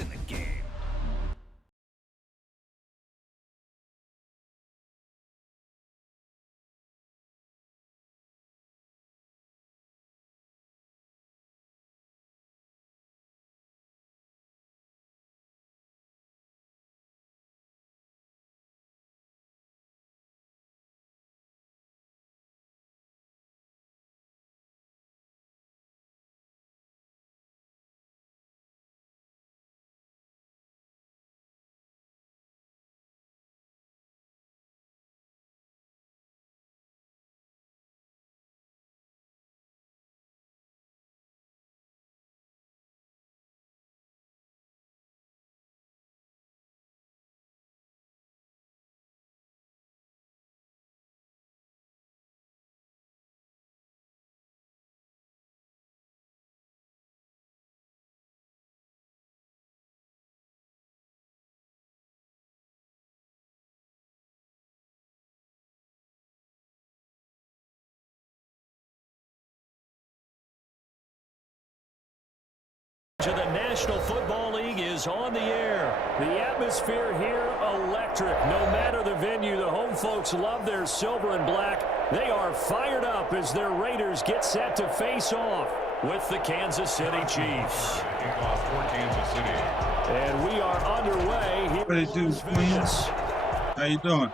in the game. To the National Football League is on the air. The atmosphere here electric. No matter the venue, the home folks love their silver and black. They are fired up as their Raiders get set to face off with the Kansas City Chiefs. Kickoff for Kansas City. And we are underway here. What it do, Queens? How you doing?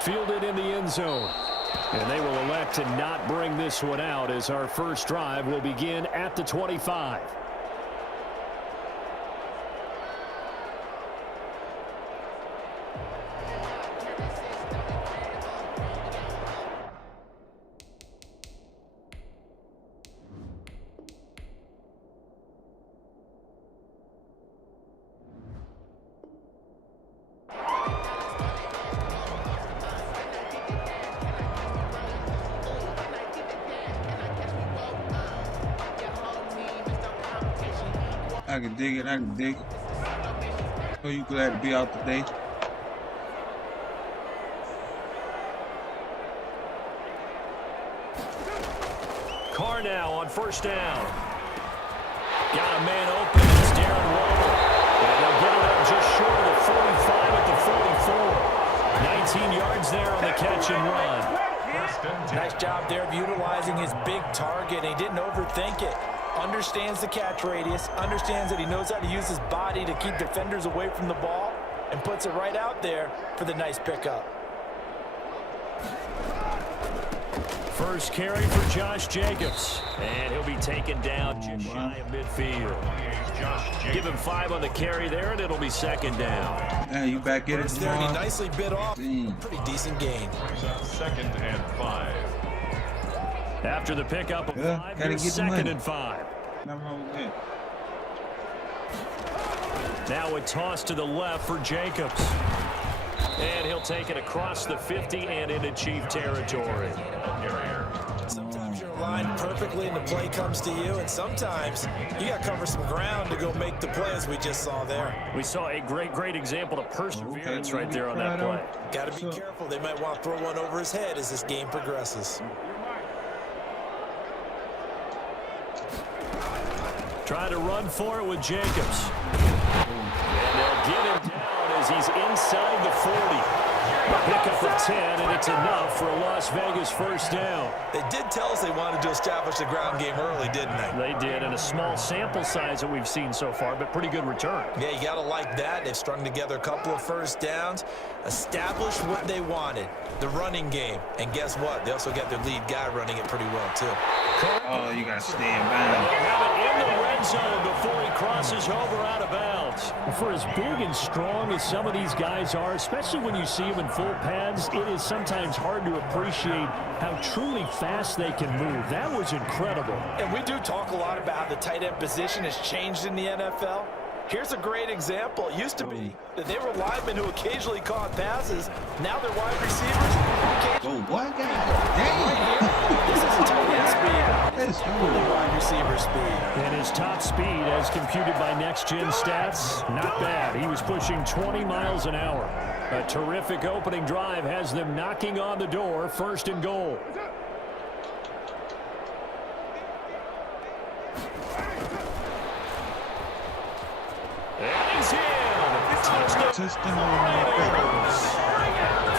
Fielded in the end zone. And they will elect to not bring this one out as our first drive will begin at the 25. I can dig it, I can dig it. So you glad to be out today? Carr now on first down. Got a man open. It's Darren Waller. And they'll get it up just short of the 45 at the 44. 19 yards there on the catch and run. Nice job there of utilizing his big target. He didn't overthink it. Understands the catch radius, understands that he knows how to use his body to keep defenders away from the ball, and puts it right out there for the nice pickup. First carry for Josh Jacobs. And he'll be taken down just shy of midfield. Give him 5 on the carry there, and it'll be second down. Yeah, you back in it There, he tomorrow? nicely bit off. Pretty decent gain. Second and 5. After the pickup of 5, here's second and 5. Nothing wrong with that. Now a toss to the left for Jacobs. And he'll take it across the 50 and into Chief territory. Sometimes you're aligned perfectly and the play comes to you, and sometimes you got to cover some ground to go make the play, as we just saw there. We saw a great example of perseverance right there on that play. Got to be careful. They might want to throw one over his head as this game progresses. Trying to run for it with Jacobs. And they'll get him down as he's inside the 40. Pick up a 10, and it's enough for a Las Vegas first down. They did tell us they wanted to establish the ground game early, didn't they? They did, and a small sample size that we've seen so far, but pretty good return. Yeah, you got to like that. They've strung together a couple of first downs, established what they wanted, the running game. And guess what? They also got their lead guy running it pretty well, too. Oh, you got to stay in They'll bounds. have it in the red zone before he crosses over out of bounds. For as big and strong as some of these guys are, especially when you see them in full pads, it is sometimes hard to appreciate how truly fast they can move. That was incredible. And we do talk a lot about how the tight end position has changed in the NFL. Here's a great example. It used to be that they were linemen who occasionally caught passes. Now they're wide receivers. Oh, what? God Right here, this is a tight end speed. damn. That's Really wide receiver speed. And his top speed, as computed by NEXTGEN stats, not bad. He was pushing 20 miles an hour. A terrific opening drive has them knocking on the door, first and goal.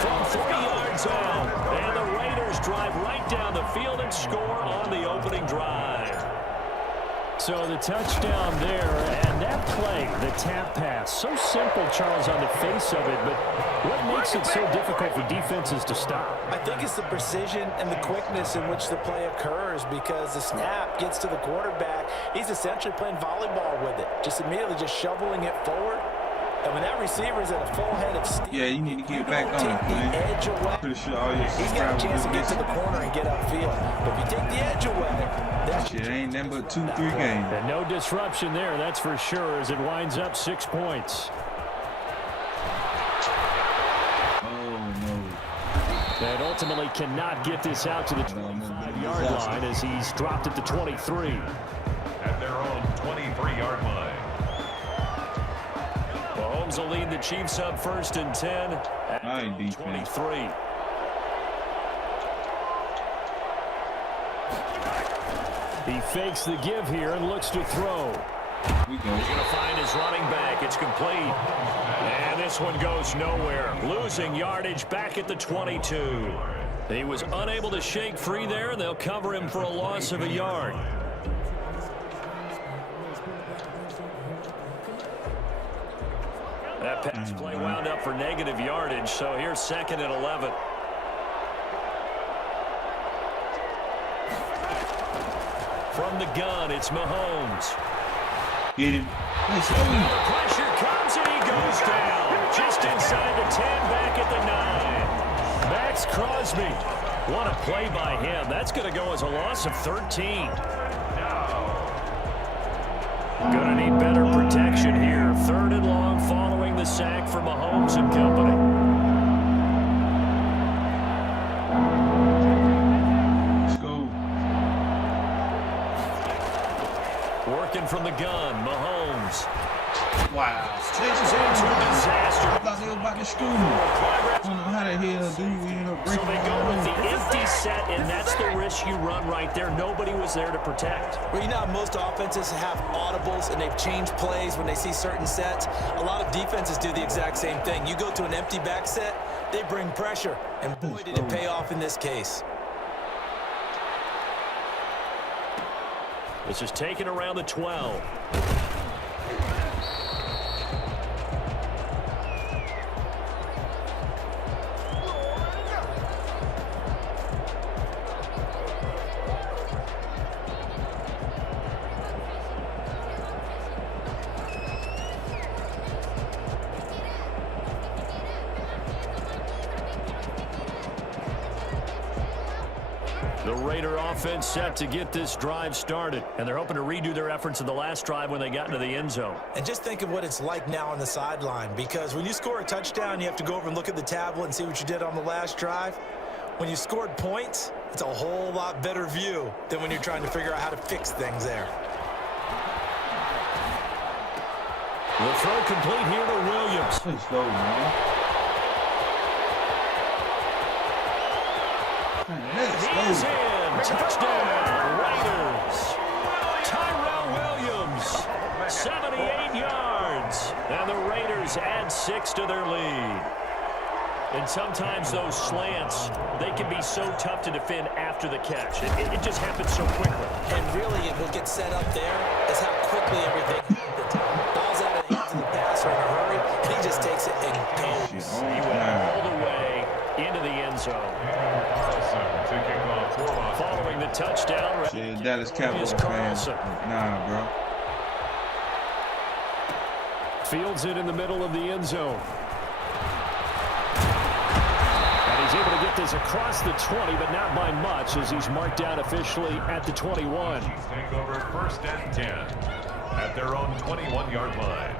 From 40 yards out, and the Raiders drive right down the field and score on the opening drive. So the touchdown there, and that play, the tap pass, so simple, Charles, on the face of it, but what makes it so difficult for defenses to stop? I think it's the precision and the quickness in which the play occurs, because the snap gets to the quarterback. He's essentially playing volleyball with it, just immediately just shoveling it forward. And when that receiver's at a full head of steam, yeah, you need to get back on it, man. Edge away. Pretty sure all your He's got a chance to get to the corner and get upfield. But if you take the edge away, that shit ain't nothing but 2-3 games. And no disruption there, that's for sure, as it winds up 6 points. Oh, no. And ultimately cannot get this out to the 25-yard line as he's dropped at the 23. At their own 23-yard line. Mahomes will lead the Chiefs up 1st and 10 at 23. He fakes the give here and looks to throw. He's going to find his running back. It's complete. And this one goes nowhere. Losing yardage back at the 22. He was unable to shake free there, and they'll cover him for a loss of a yard. That pass play wound up for negative yardage, so here's 2nd and 11. From the gun, it's Mahomes. Get him. The pressure comes, and he goes down. Just inside the 10, back at the 9. Max Crosby. What a play by him. That's going to go as a loss of 13. Going to need better protection here. 3rd and long following the sack for Mahomes and company. Let's go. Working from the gun, Mahomes. Wow. Into disaster. I thought they was about to school me. I don't know how the hell do you end up breaking. So they go with the empty set, and that's the risk you run right there. Nobody was there to protect. Well, you know, most offenses have audibles, and they've changed plays when they see certain sets. A lot of defenses do the exact same thing. You go to an empty back set, they bring pressure, and boy, did it pay off in this case. This is taken around the 12. The Raider offense set to get this drive started, and they're hoping to redo their efforts in the last drive when they got into the end zone. And just think of what it's like now on the sideline, because when you score a touchdown, you have to go over and look at the tablet and see what you did on the last drive. When you scored points, it's a whole lot better view than when you're trying to figure out how to fix things there. The throw complete here to Williams. Let's go, man. He's in. Touchdown, Raiders. Tyrell Williams, 78 yards. And the Raiders add 6 to their lead. And sometimes those slants, they can be so tough to defend after the catch. It just happens so quickly. And really, what gets set up there is how quickly everything happens. Ball's out of the hands of the passer in a hurry, and he just takes it and goes. He went all the way into the end zone. Following the touchdown. Yeah, Dallas Cowboys fans. Nah, bro. Fields it in the middle of the end zone. And he's able to get this across the 20, but not by much, as he's marked down officially at the 21. Chiefs take over 1st and 10 at their own 21-yard line.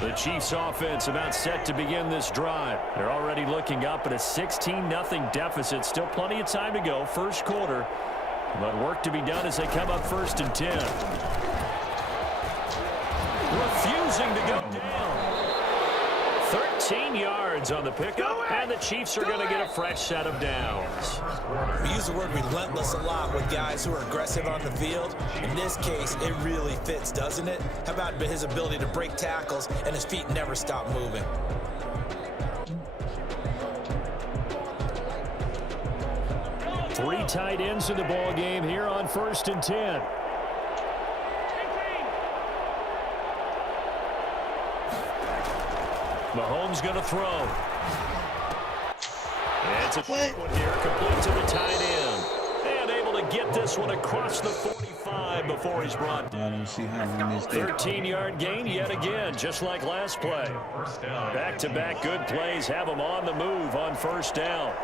The Chiefs offense about set to begin this drive. They're already looking up at a 16-0 deficit. Still plenty of time to go, first quarter. But work to be done as they come up 1st and 10. Refusing to go down. 13 yards on the pickup, and the Chiefs are going to get a fresh set of downs. We use the word relentless a lot with guys who are aggressive on the field. In this case, it really fits, doesn't it? How about his ability to break tackles and his feet never stop moving? Three tight ends in the ball game here on 1st and 10. Mahomes going to throw. It's a quick one here, complete to the tight end. And able to get this one across the 45 before he's brought down. I don't see how we missed it. 13-yard gain yet again, just like last play. Back-to-back good plays have him on the move on 1st down.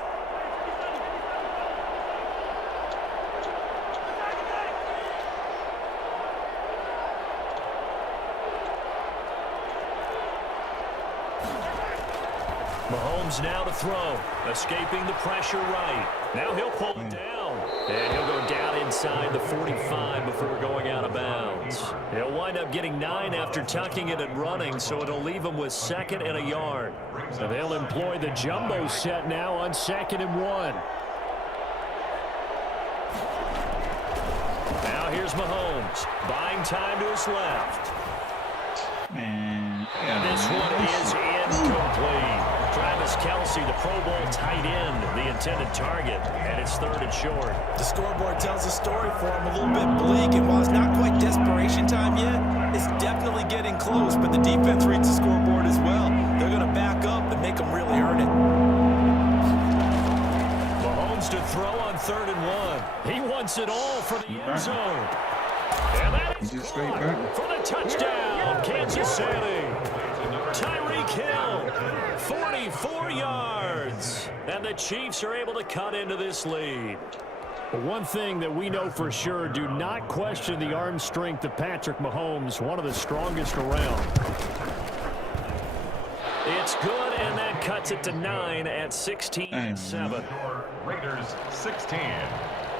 Mahomes now to throw, escaping the pressure right. Now he'll pull it down, and he'll go down inside the 45 before going out of bounds. He'll wind up getting 9 after tucking it and running, so it'll leave him with 2nd and a yard. So they'll employ the jumbo set now on 2nd and 1. Now here's Mahomes, buying time to his left. Man. And this one is incomplete. Travis Kelce, the Pro Bowl tight end, the intended target, and it's 3rd and short. The scoreboard tells a story for him, a little bit bleak, and while it's not quite desperation time yet, it's definitely getting close, but the defense reads the scoreboard as well. They're going to back up and make them really earn it. Mahomes to throw on 3rd and 1. He wants it all for the end zone. And that is caught for the touchdown, Kansas City. Tyreek Hill, 44 yards. And the Chiefs are able to cut into this lead. But one thing that we know for sure, do not question the arm strength of Patrick Mahomes, one of the strongest around. It's good, and that cuts it to 9 at 16-7. Raiders 16,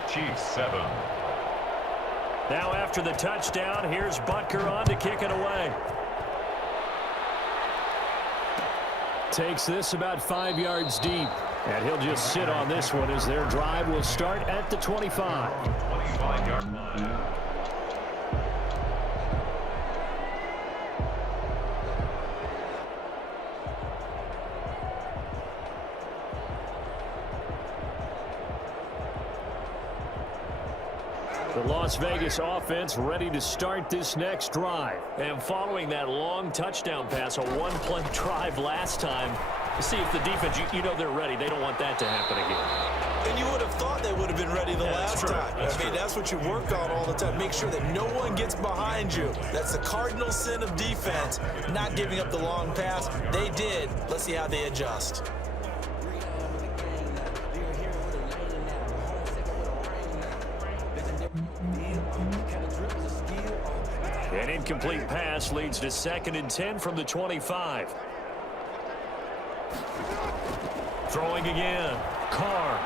Chiefs 7. Now after the touchdown, here's Butker on to kick it away. Takes this about 5 yards deep, and he'll just sit on this one as their drive will start at the 25. 25-yard line. The Las Vegas offense ready to start this next drive. And following that long touchdown pass, a one-play drive last time, see if the defense, you know they're ready. They don't want that to happen again. And you would have thought they would have been ready the last time. I mean, that's what you work on all the time. Make sure that no one gets behind you. That's the cardinal sin of defense, not giving up the long pass. They did. Let's see how they adjust. An incomplete pass leads to 2nd and 10 from the 25. Throwing again. Carr.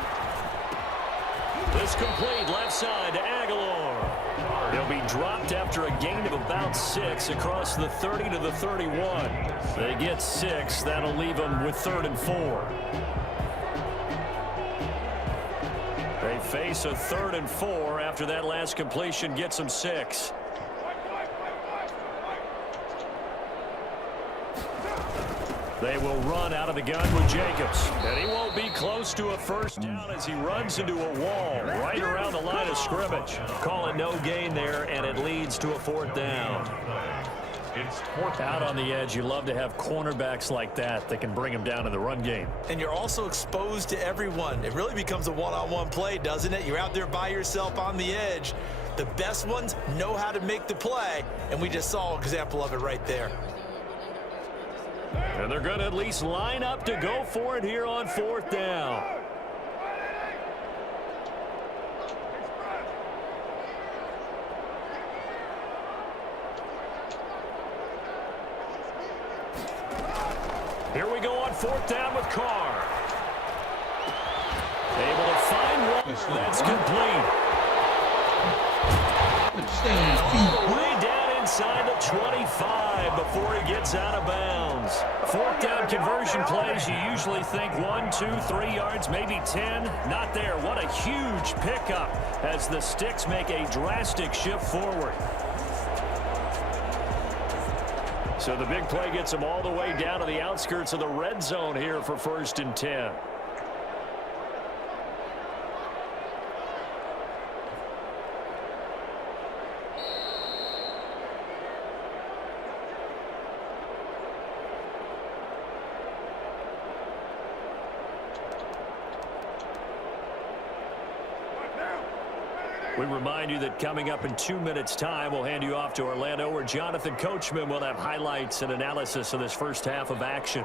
This complete left side to Aguilar. He'll be dropped after a gain of about 6 across the 30 to the 31. They get 6. That'll leave them with 3rd and 4. They face a 3rd and 4 after that last completion gets them 6. They will run out of the gun with Jacobs. And he won't be close to a first down as he runs into a wall right around the line of scrimmage. Call it no gain there, and it leads to a 4th down. It's 4th Out on the edge, you love to have cornerbacks like that that can bring them down in the run game. And you're also exposed to everyone. It really becomes a one-on-one play, doesn't it? You're out there by yourself on the edge. The best ones know how to make the play, and we just saw an example of it right there. And they're going to at least line up to go for it here on 4th down. Here we go on 4th down with Carr. Able to find one. That's complete. All the way down inside inside the 25 before he gets out of bounds. Fourth down conversion plays, you usually think 1, 2, 3 yards, maybe 10. Not there. What a huge pickup as the Sticks make a drastic shift forward. So the big play gets them all the way down to the outskirts of the red zone here for 1st and 10. We remind you that coming up in 2 minutes' time, we'll hand you off to Orlando, where Jonathan Coachman will have highlights and analysis of this first half of action.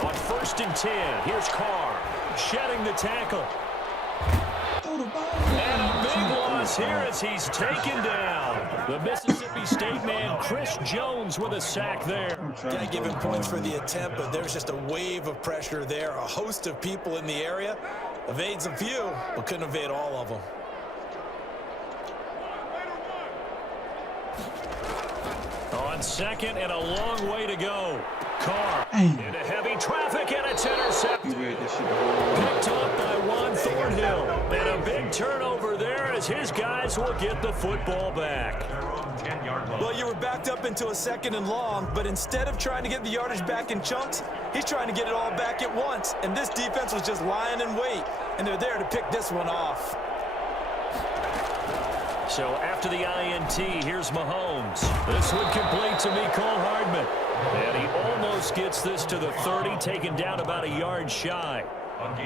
On 1st and 10, here's Carr shedding the tackle. And a big loss here as he's taken down. The Mississippi State man, Chris Jones, with a sack there. Got to give him points for the attempt, but there's just a wave of pressure there. A host of people in the area. Evades a few, but couldn't evade all of them. On second and a long way to go. Carr into heavy traffic, and it's intercepted. Picked up by Juan Thornhill. And a big turnover there as his guys will get the football back. Well, you were backed up into a 2nd and long, but instead of trying to get the yardage back in chunks, he's trying to get it all back at once. And this defense was just lying in wait, and they're there to pick this one off. So after the INT, here's Mahomes. This one complete to Mecole Hardman. And he almost gets this to the 30, taken down about a yard shy.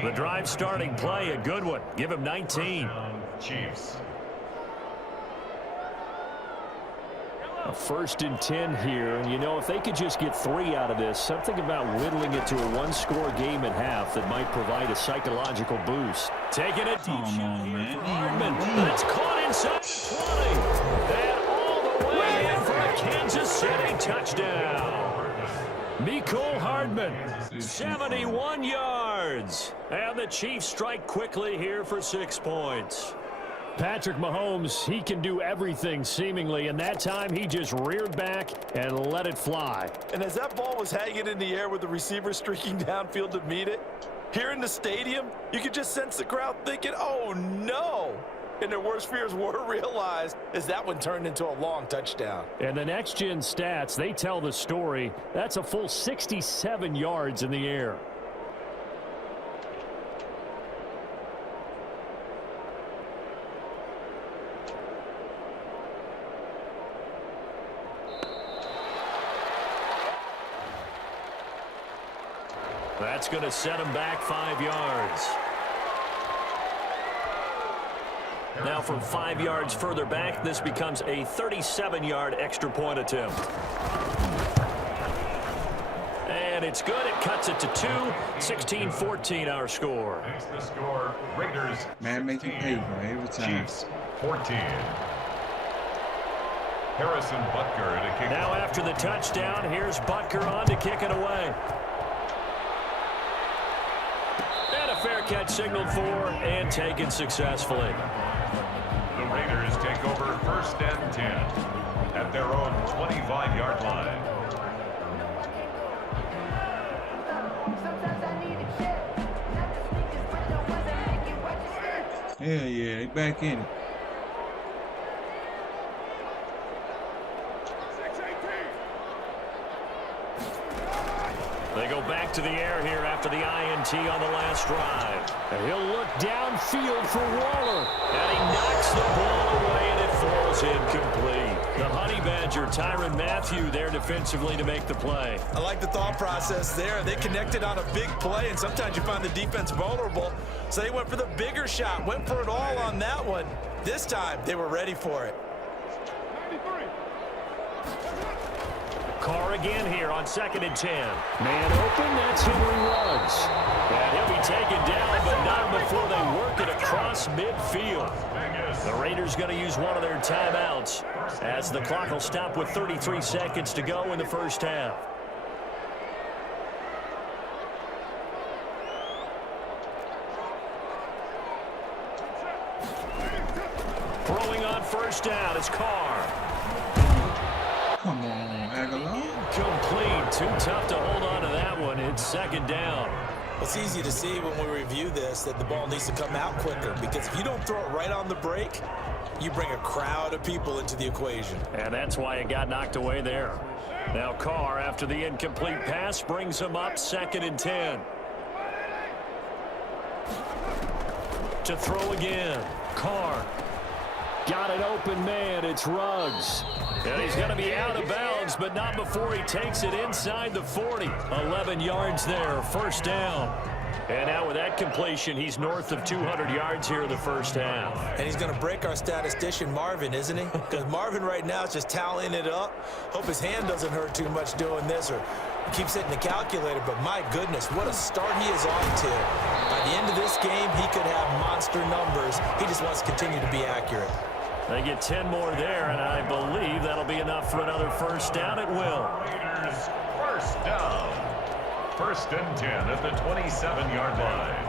The drive starting play, a good one. Give him 19. Chiefs. A 1st and 10 here, and you know, if they could just get 3 out of this, something about whittling it to a 1-score game at half that might provide a psychological boost. Taking a deep shot here for Hardman. That's caught inside the 20. And all the way in for a Kansas City touchdown. Mecole Hardman, 71 yards. And the Chiefs strike quickly here for 6 points. Patrick Mahomes, he can do everything seemingly, and that time he just reared back and let it fly. And as that ball was hanging in the air with the receiver streaking downfield to meet it, here in the stadium, you could just sense the crowd thinking, oh no! And their worst fears were realized as that one turned into a long touchdown. And the NEXTGEN stats, they tell the story. That's a full 67 yards in the air. That's going to set him back 5 yards. Now from 5 yards further back, this becomes a 37-yard extra point attempt. And it's good. It cuts it to 2. 16-14 our score. Makes the score Raiders. Man, make it pay, bro, every time. Chiefs 14. Harrison Butker to kick. Now after the touchdown, here's Butker on to kick it away. And a fair catch signaled for and taken successfully. The Raiders take over 1st and 10 at their own 25-yard line. Hell yeah, they back in it. They go back to the air here after the INT on the last drive. And he'll look downfield for Waller. And he knocks the ball away, and it falls incomplete. The Honey Badger, Tyrann Mathieu, there defensively to make the play. I like the thought process there. They connected on a big play, and sometimes you find the defense vulnerable. So they went for the bigger shot, went for it all on that one. This time, they were ready for it. Carr again here on 2nd and 10. Man open, that's Henry Ruggs. And he'll be taken down, but not before they work it across midfield. The Raiders going to use one of their timeouts as the clock will stop with 33 seconds to go in the first half. Throwing throwing on first down. It's Carr. Come on, Aguilar. Complete. Too tough to hold on to that one. It's second down. It's easy to see when we review this that the ball needs to come out quicker, because if you don't throw it right on the break, you bring a crowd of people into the equation. And that's why it got knocked away there. Now Carr, after the incomplete pass, brings him up 2nd and 10. To throw again. Carr. Got an open man. It's Ruggs. And he's going to be out of bounds, but not before he takes it inside the 40. 11 yards there. First down. And now with that completion, he's north of 200 yards here in the first half. And he's going to break our statistician, Marvin, isn't he? Because Marvin right now is just tallying it up. Hope his hand doesn't hurt too much doing this, or keeps hitting the calculator. But my goodness, what a start he is on to. By the end of this game, he could have monster numbers. He just wants to continue to be accurate. They get 10 more there, and I believe that'll be enough for another first down. It will. Raiders first down. 1st and 10 at the 27-yard line.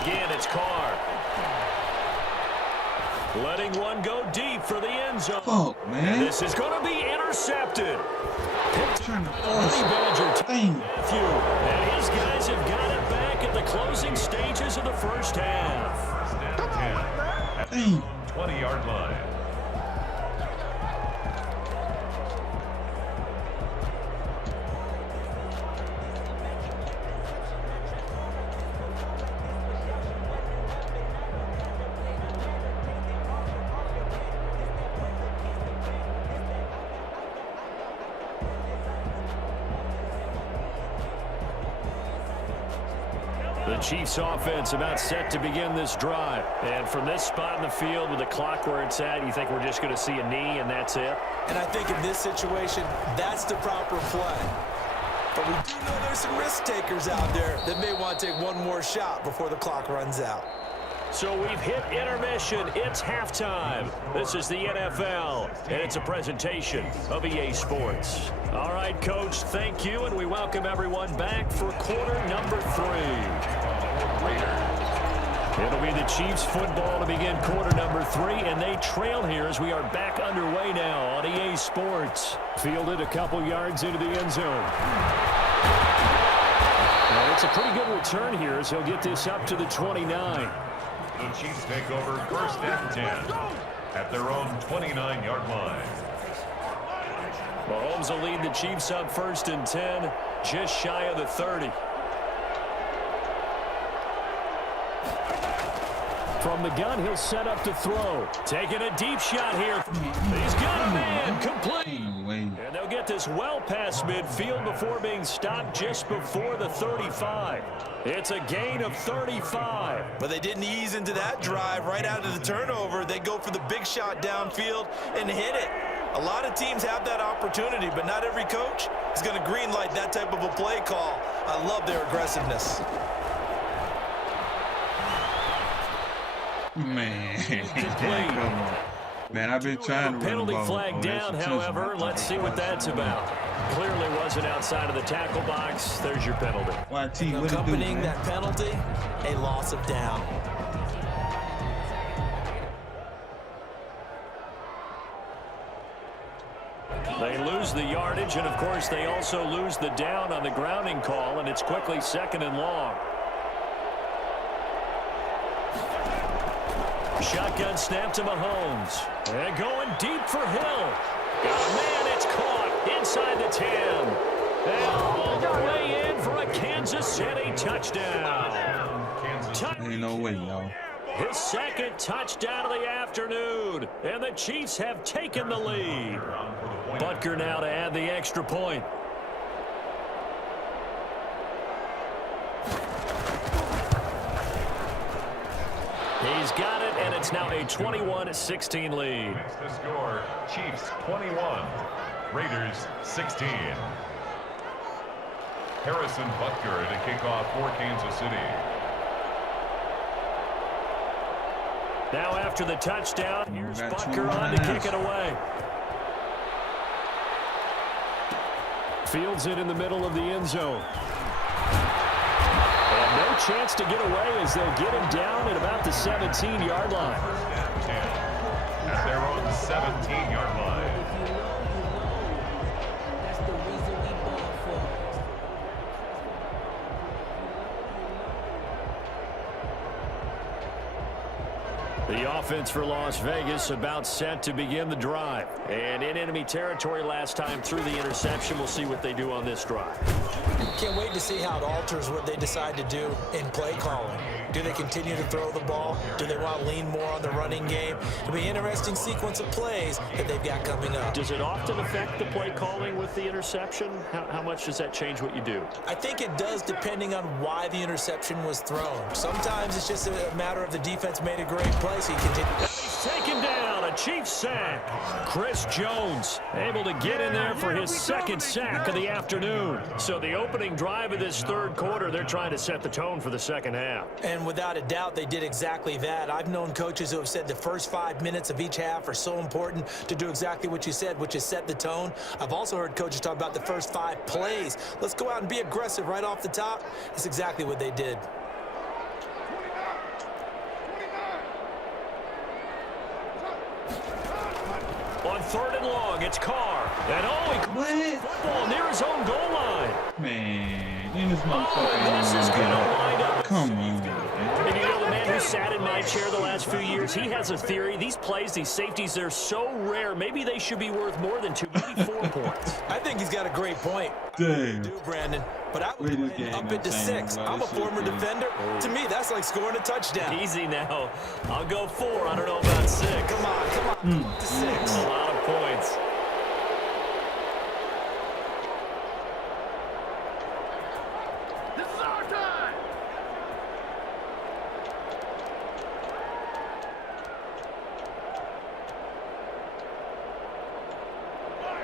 Again, it's Carr. Letting one go deep for the end zone. Fuck, man. And this is going to be intercepted. Trying to Badger Dang. Matthew. And his guys have got it back at the closing stages of the first half. 1st and 10 at Dang. the 20-yard line. The Chiefs offense about set to begin this drive. And from this spot in the field with the clock where it's at, you think we're just going to see a knee and that's it? And I think in this situation, that's the proper play. But we do know there's some risk takers out there that may want to take one more shot before the clock runs out. So we've hit intermission. It's halftime. This is the NFL, and it's a presentation of EA Sports. All right, Coach, thank you, and we welcome everyone back for quarter number 3. It'll be the Chiefs football to begin quarter number 3, and they trail here as we are back underway now on EA Sports. Fielded a couple yards into the end zone. And it's a pretty good return here as he'll get this up to the 29. The Chiefs take over 1st and 10 at their own 29-yard line. Mahomes will lead the Chiefs up 1st and 10, just shy of the 30. From the gun, he'll set up to throw. Taking a deep shot here. He's got a man, complete. And they'll get this well past midfield before being stopped just before the 35. It's a gain of 35. But they didn't ease into that drive right out of the turnover. They go for the big shot downfield and hit it. A lot of teams have that opportunity, but not every coach is going to greenlight that type of a play call. I love their aggressiveness. Man. Come on. Man, I've been trying to penalty flag down, however. Let's see what that's about. Clearly wasn't outside of the tackle box. There's your penalty. YT, what Accompanying do, that penalty, a loss of down. They lose the yardage, and of course they also lose the down on the grounding call, and it's quickly 2nd and long. Shotgun snap to Mahomes. And going deep for Hill. Got a man, it's caught inside the 10. And all the way in for a Kansas City touchdown. Ain't no way, y'all. His 2nd touchdown of the afternoon. And the Chiefs have taken the lead. Butker now to add the extra point. He's got it, and it's now a 21-16 lead. Makes the score, Chiefs 21, Raiders 16. Harrison Butker to kick off for Kansas City. Now after the touchdown, here's Got Butker 29 on to kick it away. Fields it in the middle of the end zone. And no chance to get away as they'll get him down at about the 17-yard line. At their own 17-yard line. The offense for Las Vegas about set to begin the drive. And in enemy territory last time through the interception. We'll see what they do on this drive. Can't wait to see how it alters what they decide to do in play calling. Do they continue to throw the ball? Do they want to lean more on the running game? It'll be an interesting sequence of plays that they've got coming up. Does it often affect the play calling with the interception? How much does that change what you do? I think it does depending on why the interception was thrown. Sometimes it's just a matter of the defense made a great play, so you continue. He's taken down, a Chiefs sack. Chris Jones able to get in there for his second sack of the afternoon. So the opening drive of this third quarter, they're trying to set the tone for the second half. And without a doubt, they did exactly that. I've known coaches who have said the first 5 minutes of each half are so important to do exactly what you said, which is set the tone. I've also heard coaches talk about the first 5 plays. Let's go out and be aggressive right off the top. That's exactly what they did. On third and long, it's Carr. And he football near his own goal line. Man, in this motherfucker. This is going to wind up. Come on. And you know the man who sat in my chair the last few years, he has a theory. These plays, these safeties, they're so rare. Maybe they should be worth more than 2, maybe 4 points. I think he's got a great point. Damn. Do, Brandon. But I would up it to 6. I'm a former defender. To me, that's like scoring a touchdown. Easy now. I'll go 4. I don't know about 6. Come on. To 6. A lot of points.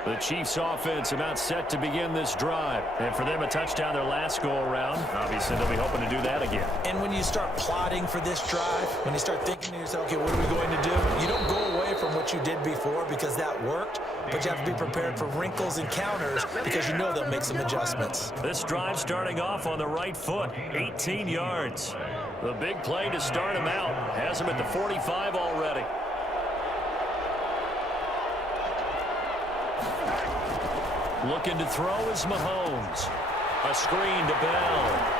The Chiefs offense about set to begin this drive. And for them, a touchdown their last go-around. Obviously, they'll be hoping to do that again. And when you start plotting for this drive, when you start thinking to yourself, okay, what are we going to do? You don't go away from what you did before because that worked, but you have to be prepared for wrinkles and counters because you know they'll make some adjustments. This drive starting off on the right foot, 18 yards. The big play to start him out. Has him at the 45 already. Looking to throw is Mahomes. A screen to Bell.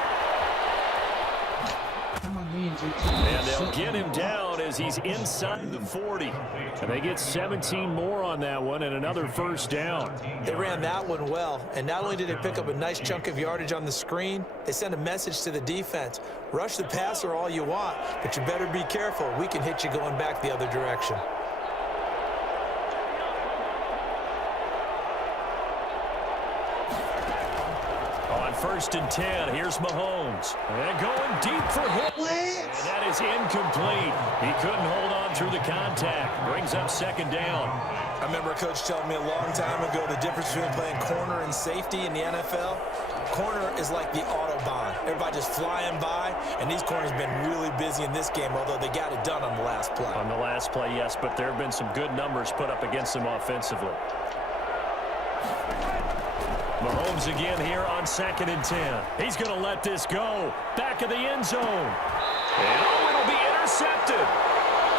And they'll get him down as he's inside the 40. And they get 17 more on that one and another first down. They ran that one well. And not only did they pick up a nice chunk of yardage on the screen, they sent a message to the defense. Rush the passer all you want, but you better be careful. We can hit you going back the other direction. First and 10. Here's Mahomes. And going deep for him. And that is incomplete. He couldn't hold on through the contact. Brings up second down. I remember a coach telling me a long time ago the difference between playing corner and safety in the NFL. Corner is like the Autobahn. Everybody just flying by, and these corners have been really busy in this game, although they got it done on the last play. On the last play, yes, but there have been some good numbers put up against them offensively. Mahomes again here on second and 10. He's going to let this go. Back of the end zone. And it'll be intercepted.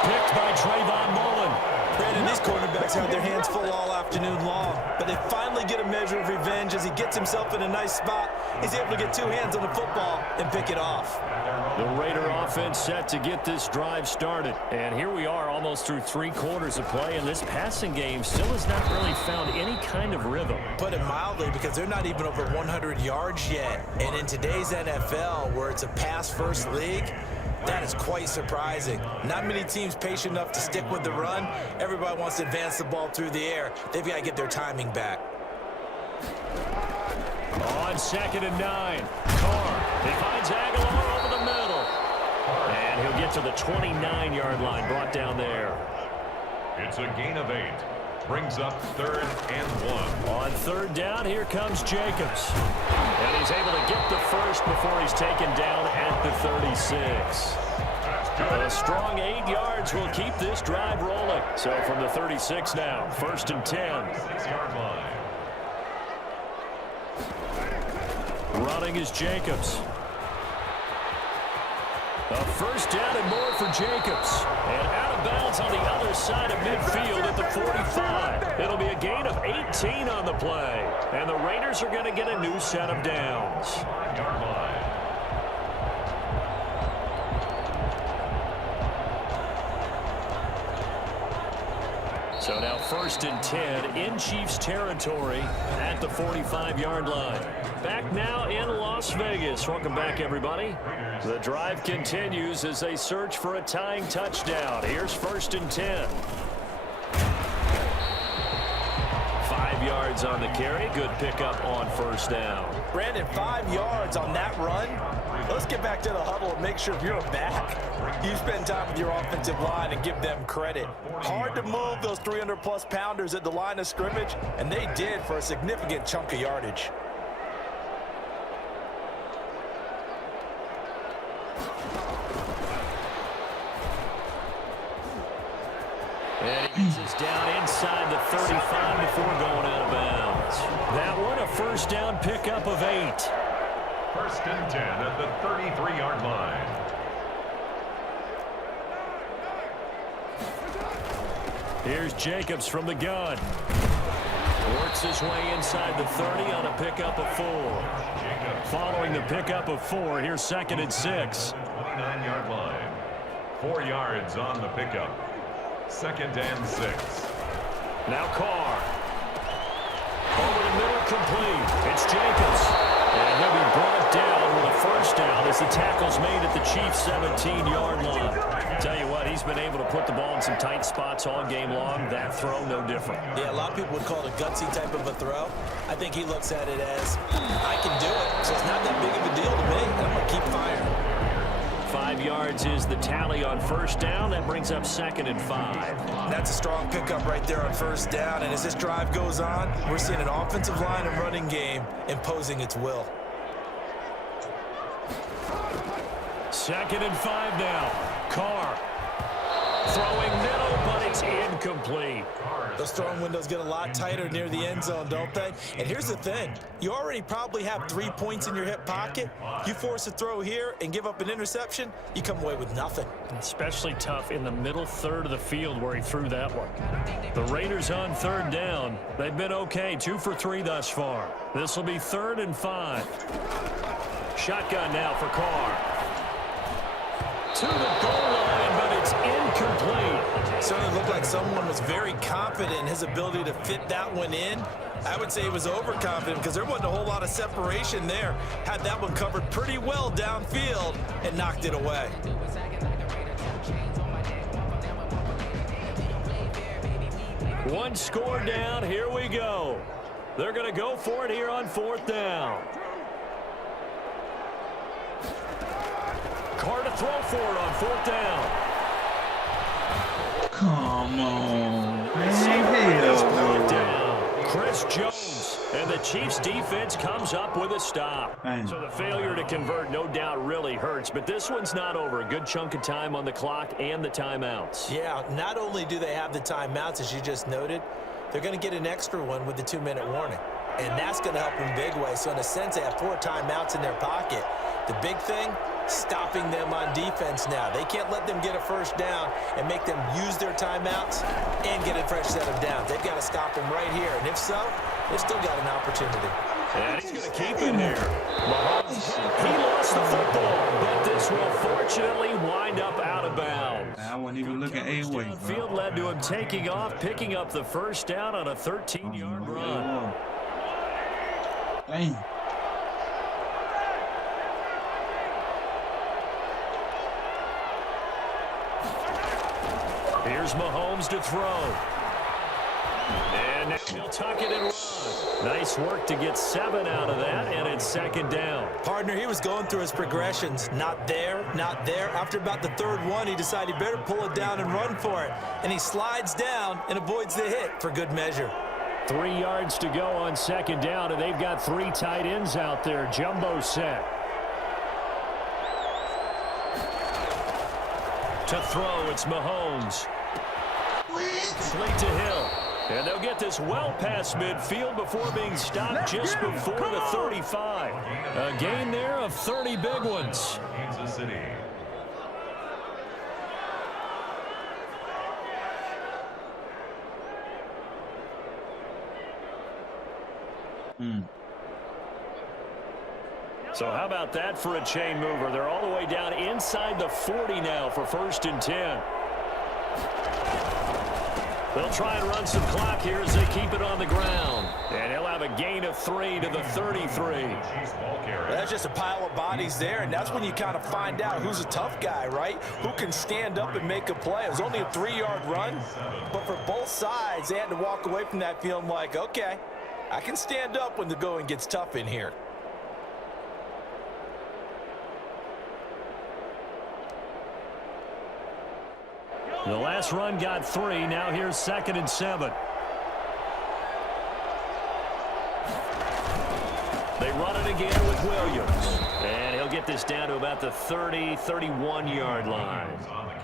Picked by Trayvon Mullen. Brandon, these quarterbacks had their hands full all afternoon long, but they finally get a measure of revenge as he gets himself in a nice spot. He's able to get 2 hands on the football and pick it off. The Raider offense set to get this drive started. And here we are almost through 3 quarters of play, and this passing game still has not really found any kind of rhythm. Put it mildly, because they're not even over 100 yards yet. And in today's NFL, where it's a pass-first league, that is quite surprising. Not many teams patient enough to stick with the run. Everybody wants to advance the ball through the air. They've got to get their timing back. On second and 9, Carr. He finds Aguilar over the middle. And he'll get to the 29-yard line, brought down there. It's a gain of 8. Brings up 3rd and 1. On third down, here comes Jacobs. And he's able to get the first before he's taken down at the 36. A strong 8 yards will keep this drive rolling. So from the 36 now, 1st and 10. 6-yard line. Running is Jacobs. A first down and more for Jacobs. And out of bounds on the other side of midfield at the 45. It'll be a gain of 18 on the play. And the Raiders are going to get a new set of downs. 5-yard line. So now 1st and 10 in Chiefs territory at the 45-yard line. Back now in Las Vegas. Welcome back, everybody. The drive continues as they search for a tying touchdown. Here's 1st and 10. 5 yards on the carry. Good pickup on 1st down. Brandon, 5 yards on that run. Let's get back to the huddle and make sure if you're back, you spend time with your offensive line and give them credit. Hard to move those 300-plus pounders at the line of scrimmage, and they did for a significant chunk of yardage. And he gets us down inside the 35 before going out of bounds. That one, a 1st down pickup of 8. 1st and 10 at the 33-yard line. Here's Jacobs from the gun. Works his way inside the 30 on a pickup of 4. Following the pickup of 4, here's 2nd and 6. 29-yard line. 4 yards on the pickup. 2nd and 6. Now Carr. Over the middle, complete. It's Jacobs. And he'll be brought down with a 1st down as the tackle's made at the Chiefs' 17-yard line. Tell you what, he's been able to put the ball in some tight spots all game long. That throw, no different. Yeah, a lot of people would call it a gutsy type of a throw. I think he looks at it as, I can do it, so it's not that big of a deal to me. I'm going to keep firing. 5 yards is the tally on 1st down. That brings up 2nd and 5. That's a strong pickup right there on 1st down. And as this drive goes on, we're seeing an offensive line and running game imposing its will. 2nd and 5 now. Carr. Throwing middle, but it's incomplete. Those throwing windows get a lot tighter near the end zone, don't they? And here's the thing. You already probably have 3 points in your hip pocket. You force a throw here and give up an interception, you come away with nothing. Especially tough in the middle third of the field where he threw that one. The Raiders on 3rd down. They've been okay, 2 for 3 thus far. This will be 3rd and 5. Shotgun now for Carr. To the goal line, but it's incomplete. Certainly looked like someone was very confident in his ability to fit that one in. I would say he was overconfident because there wasn't a whole lot of separation there. Had that one covered pretty well downfield and knocked it away. One score down. Here we go. They're going to go for it here on 4th down. Carr to throw for it on 4th down. Come on, man. Down. Chris Jones. And the Chiefs defense comes up with a stop. So the failure to convert no doubt really hurts, but this one's not over. A good chunk of time on the clock and the timeouts. Yeah, not only do they have the timeouts, as you just noted, they're going to get an extra one with the 2-minute warning. And that's going to help in big way. So in a sense, they have 4 timeouts in their pocket. The big thing, stopping them on defense now. They can't let them get a 1st down and make them use their timeouts and get a fresh set of downs. They've got to stop them right here. And if so, they've still got an opportunity. And he's going to keep it here. Mahomes, he lost the football, but this will fortunately wind up out of bounds. I wasn't even looking A-way. Field led to him taking off, picking up the 1st down on a 13-yard run. Dang. Here's Mahomes to throw. And now he'll tuck it and run. Nice work to get 7 out of that, and it's 2nd down. Partner, he was going through his progressions. Not there, not there. After about the 3rd one, he decided he better pull it down and run for it. And he slides down and avoids the hit for good measure. 3 yards to go on 2nd down, and they've got 3 tight ends out there. Jumbo set. To throw, it's Mahomes. Complete to Hill. And they'll get this well past midfield before being stopped just before the 35. A gain there of 30 big ones. Kansas City. So how about that for a chain mover? They're all the way down inside the 40 now for 1st and 10. They'll try and run some clock here as they keep it on the ground. And he'll have a gain of 3 to the 33. That's just a pile of bodies there, and that's when you kind of find out who's a tough guy, right? Who can stand up and make a play. It was only a 3-yard run, but for both sides, they had to walk away from that feeling like, okay, I can stand up when the going gets tough in here. The last run got 3. Now here's 2nd and 7. They run it again with Williams. And he'll get this down to about the 30, 31-yard line.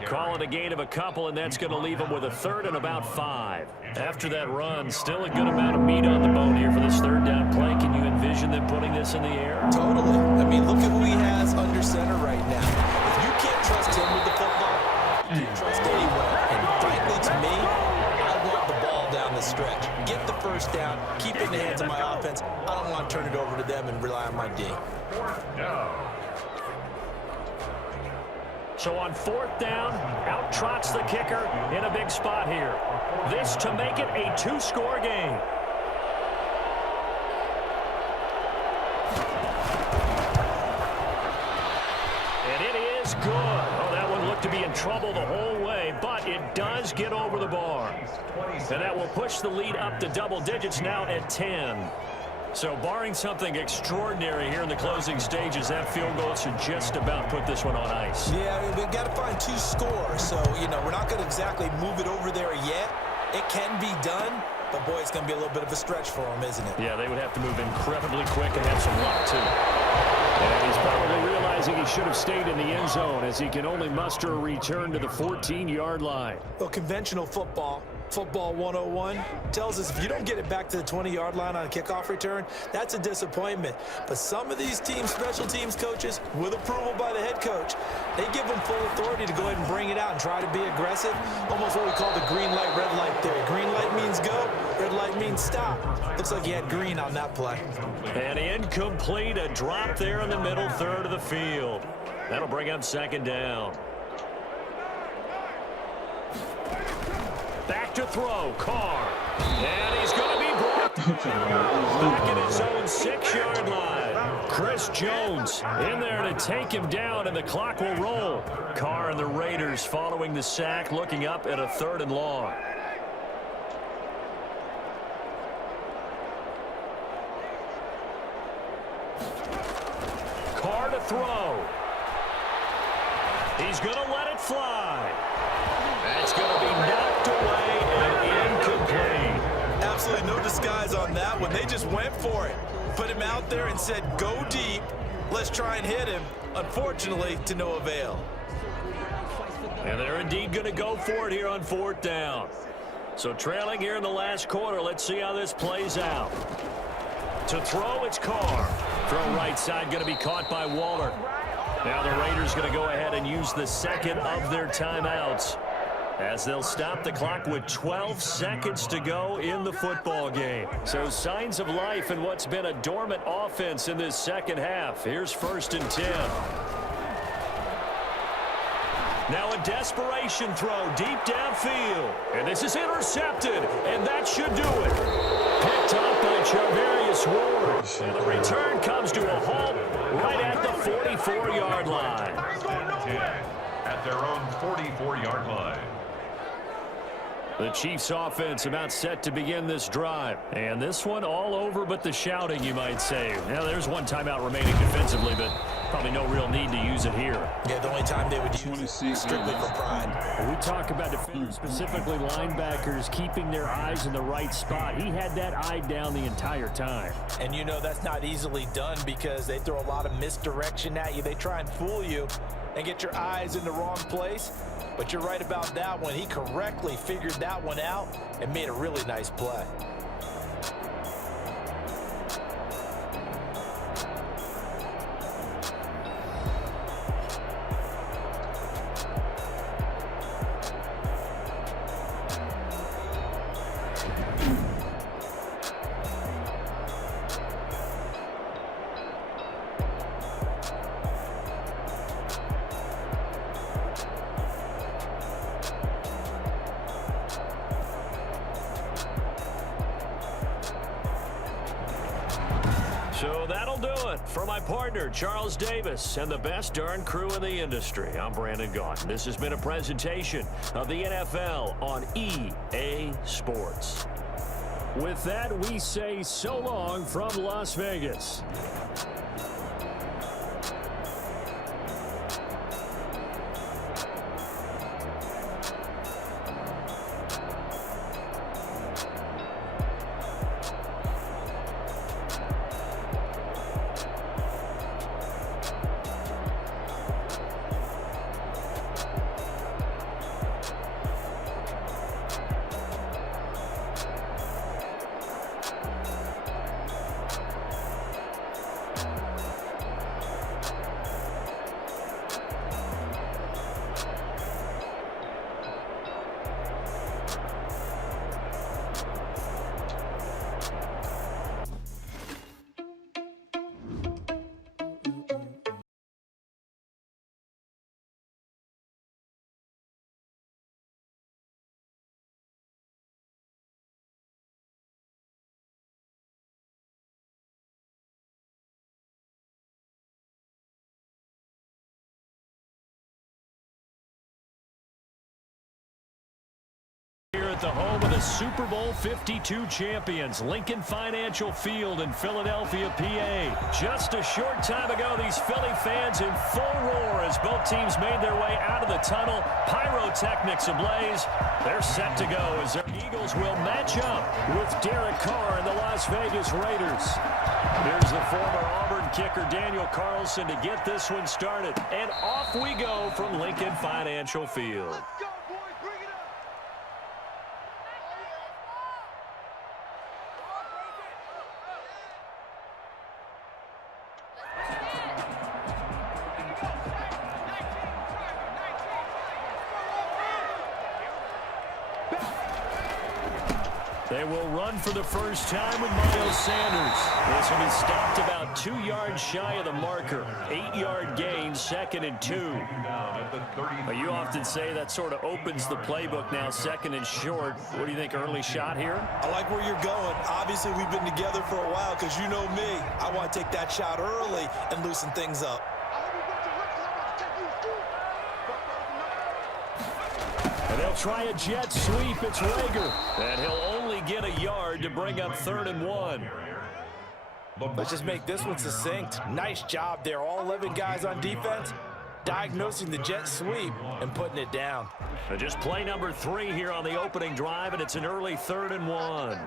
Call it a gain of a couple, and that's going to leave him with a 3rd and about 5. After that run, still a good amount of meat on the bone here for this 3rd down play. Can you envision them putting this in the air? Totally. I mean, look at who he has under center right now. If you can't trust him with the football, you can't trust anyone. And frankly, to me, I want the ball down the stretch. Get the 1st down, keep it in the hands of my offense. I don't want to turn it over to them and rely on my D. So on 4th down, out trots the kicker in a big spot here. This to make it a 2-score game. And it is good. Oh, that one looked to be in trouble the whole way, but it does get over the bar. And that will push the lead up to double digits now at 10. So barring something extraordinary here in the closing stages, that field goal should just about put this one on ice. Yeah, I mean, we've got to find 2 scores. So, you know, we're not going to exactly move it over there yet. It can be done, but, boy, it's going to be a little bit of a stretch for them, isn't it? Yeah, they would have to move incredibly quick and have some luck, too. And he's probably realizing he should have stayed in the end zone as he can only muster a return to the 14-yard line. Well, conventional football 101, tells us if you don't get it back to the 20-yard line on a kickoff return, that's a disappointment. But some of these teams, special teams coaches, with approval by the head coach, they give them full authority to go ahead and bring it out and try to be aggressive. Almost what we call the green light, red light theory. Green light means go, red light means stop. Looks like he had green on that play. And incomplete, a drop there in the middle third of the field. That'll bring up 2nd down. Back to throw, Carr. And he's going to be brought back at his own 6-yard line. Chris Jones in there to take him down, and the clock will roll. Carr and the Raiders following the sack, looking up at a 3rd and long. Carr to throw. He's going to let it fly. That's going to be knocked away and incomplete. Absolutely no disguise on that one. They just went for it. Put him out there and said, go deep. Let's try and hit him. Unfortunately, to no avail. And they're indeed going to go for it here on 4th down. So trailing here in the last quarter, let's see how this plays out. To throw, it's Carr. Throw right side, going to be caught by Waller. Now the Raiders going to go ahead and use the 2nd of their timeouts, as they'll stop the clock with 12 seconds to go in the football game. So signs of life in what's been a dormant offense in this 2nd half. Here's 1st and 10. Now a desperation throw deep downfield. And this is intercepted, and that should do it. Picked up by Charvarius Ward. And the return comes to a halt right at the 44-yard line. At their own 44-yard line. The Chiefs offense about set to begin this drive. And this one all over but the shouting, you might say. Now, there's one timeout remaining defensively, but probably no real need to use it here. Yeah, the only time they would use it strictly for pride. When we talk about defenders, specifically linebackers, keeping their eyes in the right spot. He had that eye down the entire time. And you know that's not easily done because they throw a lot of misdirection at you. They try and fool you. and get your eyes in the wrong place. But you're right about that one. He correctly figured that one out and made a really nice play. So that'll do it for my partner, Charles Davis, and the best darn crew in the industry. I'm Brandon Gaughan. This has been a presentation of the NFL on EA Sports. With that, we say so long from Las Vegas. Here at the home of the Super Bowl 52 champions, Lincoln Financial Field in Philadelphia, PA. Just a short time ago, these Philly fans in full roar as both teams made their way out of the tunnel. Pyrotechnics ablaze. They're set to go as their Eagles will match up with Derek Carr and the Las Vegas Raiders. Here's the former Auburn kicker Daniel Carlson to get this one started. And off we go from Lincoln Financial Field. They will run for the first time with Miles Sanders. This will be stopped about 2 yards shy of the marker. 8-yard gain, 2nd and 2. You often say that sort of opens the playbook now, 2nd and short. What do you think, early shot here? I like where you're going. Obviously, we've been together for a while because you know me. I want to take that shot early and loosen things up. And they'll try a jet sweep. It's Rager. And he'll only get a yard to bring up 3rd and 1. Let's just make this one succinct. Nice job there. All 11 guys on defense diagnosing the jet sweep and putting it down. And just play number 3 here on the opening drive, and it's an early 3rd and 1.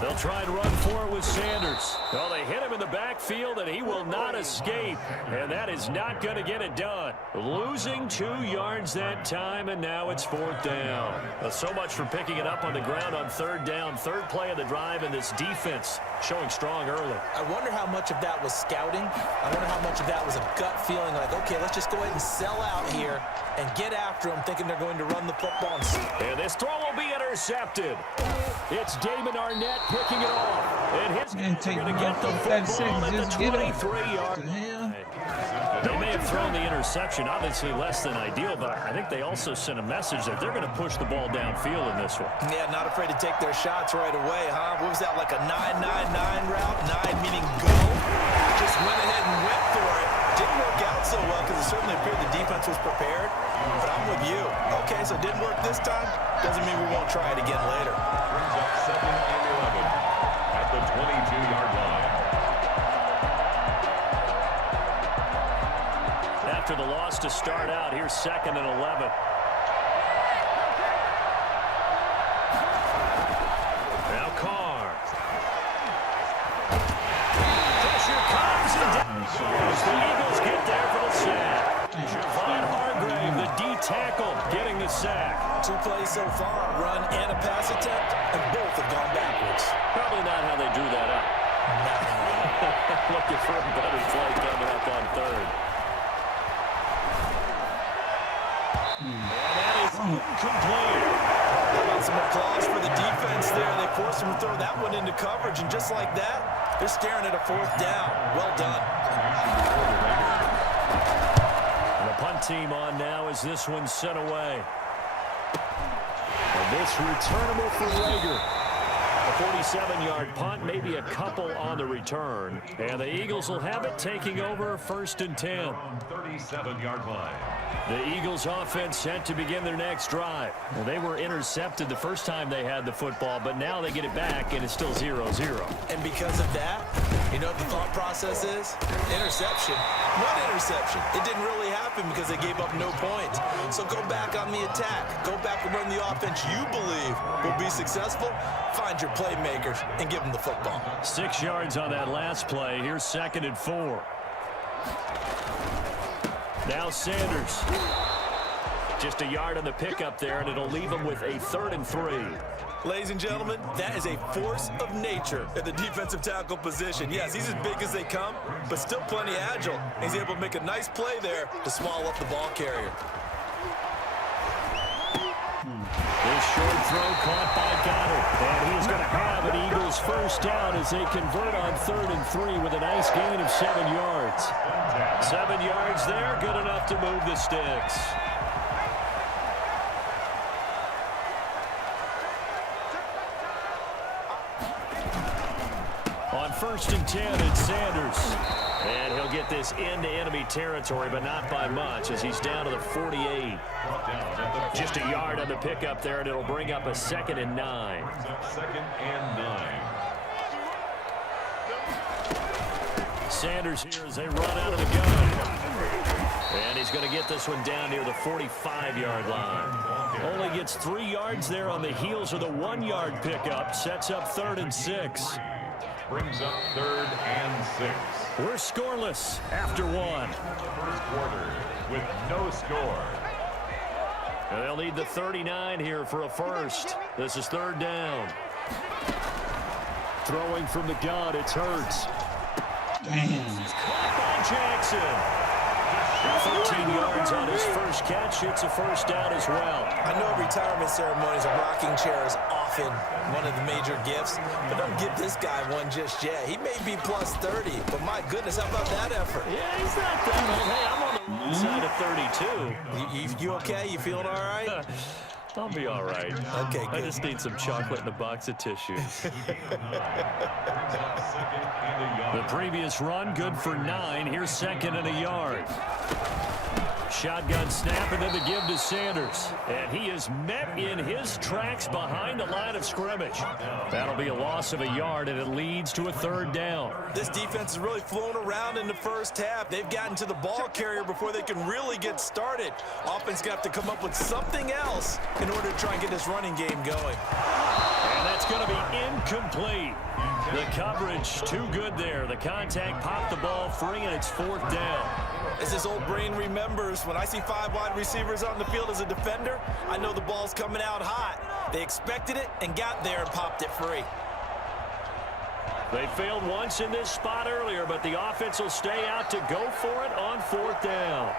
They'll try and run for it with Sanders. Well, they hit him in the backfield, and he will not escape. And that is not going to get it done. Losing 2 yards that time, and now it's 4th down. Well, so much for picking it up on the ground on 3rd down. 3rd play of the drive, and this defense showing strong early. I wonder how much of that was scouting. I wonder how much of that was a gut feeling like, okay, let's just go ahead and sell out here and get after them, thinking they're going to run the football. And this throw will be intercepted. It's Damon Arnett picking it off. And his going to get the football at the 23-yard line. They may have thrown the interception, obviously less than ideal, but I think they also sent a message that they're going to push the ball downfield in this one. Yeah, not afraid to take their shots right away, huh? What was that, like a 9-9-9 route? 9 meaning go. Just went ahead and went for it. Didn't work out so well because it certainly appeared the defense was prepared. But I'm with you. Okay, so it didn't work this time. Doesn't mean we won't try it again later. Brings up 2nd and 11 at the 22-yard line. After the loss to start out, here's 2nd and 11. Now Carr. Pressure comes and down goes. The Eagles plays so far, run and a pass attempt, and both have gone backwards. Probably not how they drew that up. Looking for a better play coming up on third. And that is incomplete. How about some applause for the defense there? They forced him to throw that one into coverage, and just like that, they're staring at a fourth down. Well done. And the punt team on now as this one's sent away. And this returnable for Rager. A 47-yard punt, maybe a couple on the return. And the Eagles will have it, taking over 1st and 10. 37-yard line. The Eagles offense set to begin their next drive. Well, they were intercepted the first time they had the football, but now they get it back, and it's still 0-0. And because of that, you know what the thought process is? Interception. What interception? It didn't really happen because they gave up no points. So go back on the attack. Go back and run the offense you believe will be successful. Find your playmakers and give them the football. 6 yards on that last play. Here's 2nd and 4. Now Sanders. Just a yard on the pickup there, and it'll leave him with a 3rd and 3. Ladies and gentlemen, that is a force of nature at the defensive tackle position. Yes, he's as big as they come, but still plenty agile. He's able to make a nice play there to swallow up the ball carrier. This short throw caught by Goddard. And he is going to have an Eagles first down as they convert on 3rd and 3 with a nice gain of 7 yards. 7 yards there, good enough to move the sticks. On 1st and 10, it's Sanders. And he'll get this into enemy territory, but not by much as he's down to the 48. Just a yard on the pickup there, and it'll bring up a 2nd and 9. 2nd and 9. Sanders here as they run out of the gun. And he's going to get this one down near the 45-yard line. Only gets 3 yards there on the heels of the 1-yard pickup. Sets up 3rd and 6. Brings up 3rd and 6. We're scoreless after 1. First quarter with no score. And they'll need the 39 here for a first. This is 3rd down. Throwing from the gun, it's Hurts. Damn. Caught by Jackson. 13 yards on his first catch. It's a first down as well. I know retirement ceremonies, a rocking chair is often one of the major gifts, but don't give this guy one just yet. He may be plus 30, but my goodness, how about that effort? Yeah, he's not that old. Hey, I'm on the wrong side of 32. You okay? You feeling all right? I'll be all right. Okay, I good. just need some chocolate and a box of tissues. The previous run, good for 9. Here's 2nd and a yard. Shotgun snap, and then the give to Sanders. And he is met in his tracks behind the line of scrimmage. That'll be a loss of a yard, and it leads to a 3rd down. This defense has really flown around in the first half. They've gotten to the ball carrier before they can really get started. Offense got to come up with something else in order to try and get this running game going. And that's going to be incomplete. The coverage too good there. The contact popped the ball free, and it's 4th down. As this old brain remembers, when I see 5 wide receivers on the field as a defender, I know the ball's coming out hot. They expected it and got there and popped it free. They failed once in this spot earlier, but the offense will stay out to go for it on 4th down.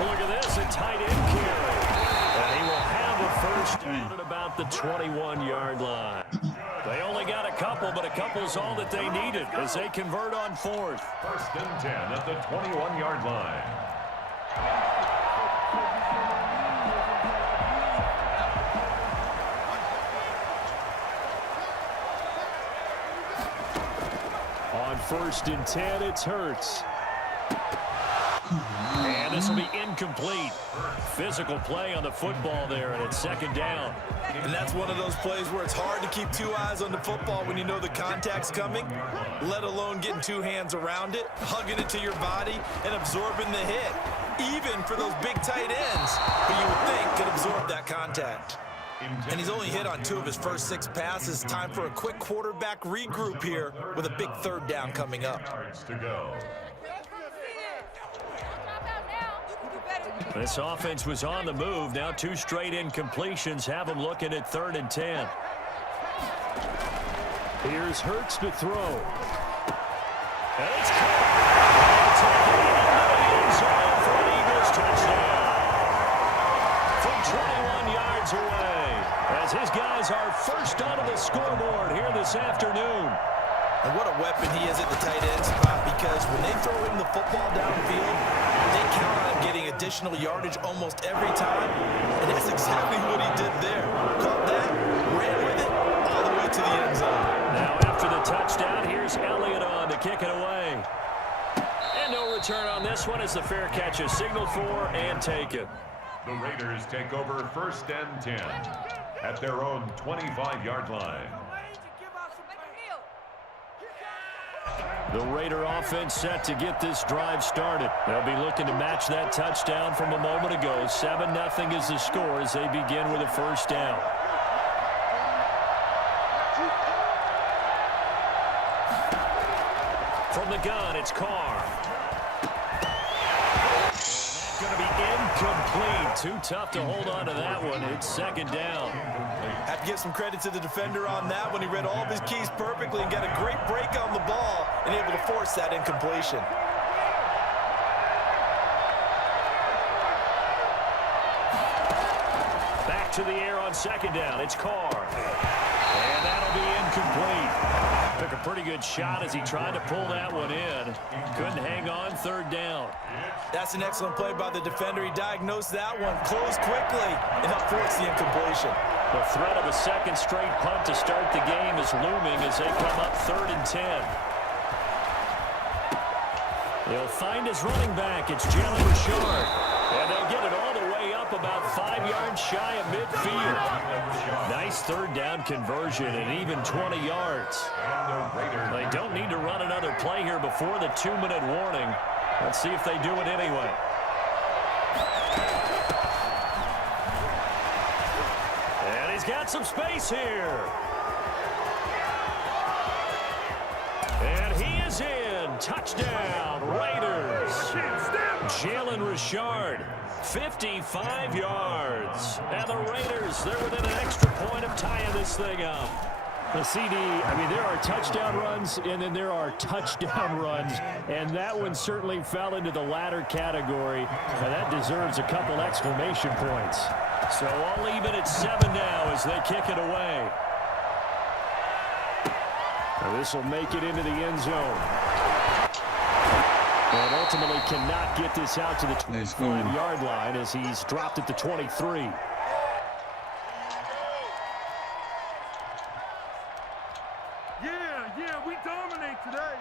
Look at this, a tight end carry. And he will have a first down at about the 21-yard line. They only got a couple, but a couple's all that they needed as they convert on 4th. 1st and 10 at the 21-yard line. On 1st and 10, it's Hurts. And this will be incomplete. Physical play on the football there, and it's 2nd down. And that's one of those plays where it's hard to keep 2 eyes on the football when you know the contact's coming, let alone getting 2 hands around it, hugging it to your body, and absorbing the hit, even for those big tight ends who you would think could absorb that contact. And he's only hit on 2 of his first 6 passes. Time for a quick quarterback regroup here with a big 3rd down coming up. Yards to go. This offense was on the move. Now 2 straight incompletions have them looking at 3rd and 10. Here's Hurts to throw. And it's caught. Taken into the end zone for an Eagles touchdown. From 21 yards away, as his guys are first onto the scoreboard here this afternoon. And what a weapon he is at the tight end spot, because when they throw him the football downfield, they count on him getting additional yardage almost every time. And that's exactly what he did there. Caught that, ran with it, all the way to the end zone. Now after the touchdown, here's Elliott on to kick it away. And no return on this one as the fair catch is signaled for and taken. The Raiders take over 1st and 10 at their own 25-yard line. The Raider offense set to get this drive started. They'll be looking to match that touchdown from a moment ago. 7-0 is the score as they begin with a 1st down. From the gun, it's Carr. Going to be incomplete. Too tough to hold on to that one. It's 2nd down. Have to give some credit to the defender on that one. He read all of his keys perfectly and got a great break on the ball and able to force that incompletion. Back to the air on 2nd down. It's Carr. And that'll be incomplete. Took a pretty good shot as he tried to pull that one in. Couldn't hang on 3rd down. That's an excellent play by the defender. He diagnosed that one, closed quickly, and helped force the incompletion. The threat of a 2nd straight punt to start the game is looming as they come up 3rd and 10. He'll find his running back. It's Jalen Richard. And they'll get it all the way up about 5 yards shy of midfield. Nice 3rd down conversion and even 20 yards. They don't need to run another play here before the 2-minute warning. Let's see if they do it anyway. And he's got some space here. And he is in. Touchdown, Raiders. Jalen Richard, 55 yards. And the Raiders, they're within an extra point of tying this thing up. The CD, I mean, there are touchdown runs, and then there are touchdown runs, and that one certainly fell into the latter category, and that deserves a couple exclamation points. So I'll leave it at 7 now as they kick it away. This will make it into the end zone. And ultimately cannot get this out to the 25-yard line as he's dropped at the 23. Yeah, we dominate today.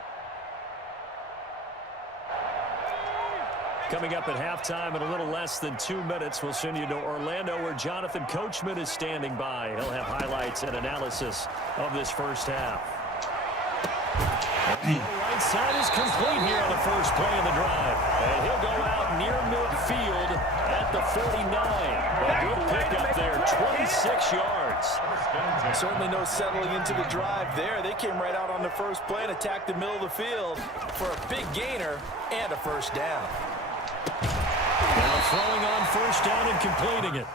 Coming up at halftime in a little less than 2 minutes, we'll send you to Orlando where Jonathan Coachman is standing by. He'll have highlights and analysis of this 1st half. The right side is complete here on the first play of the drive. And he'll go out near midfield at the 49. A good pickup there, 26 yards. Certainly no settling into the drive there. They came right out on the first play and attacked the middle of the field for a big gainer and a 1st down. Now throwing on 1st down and completing it.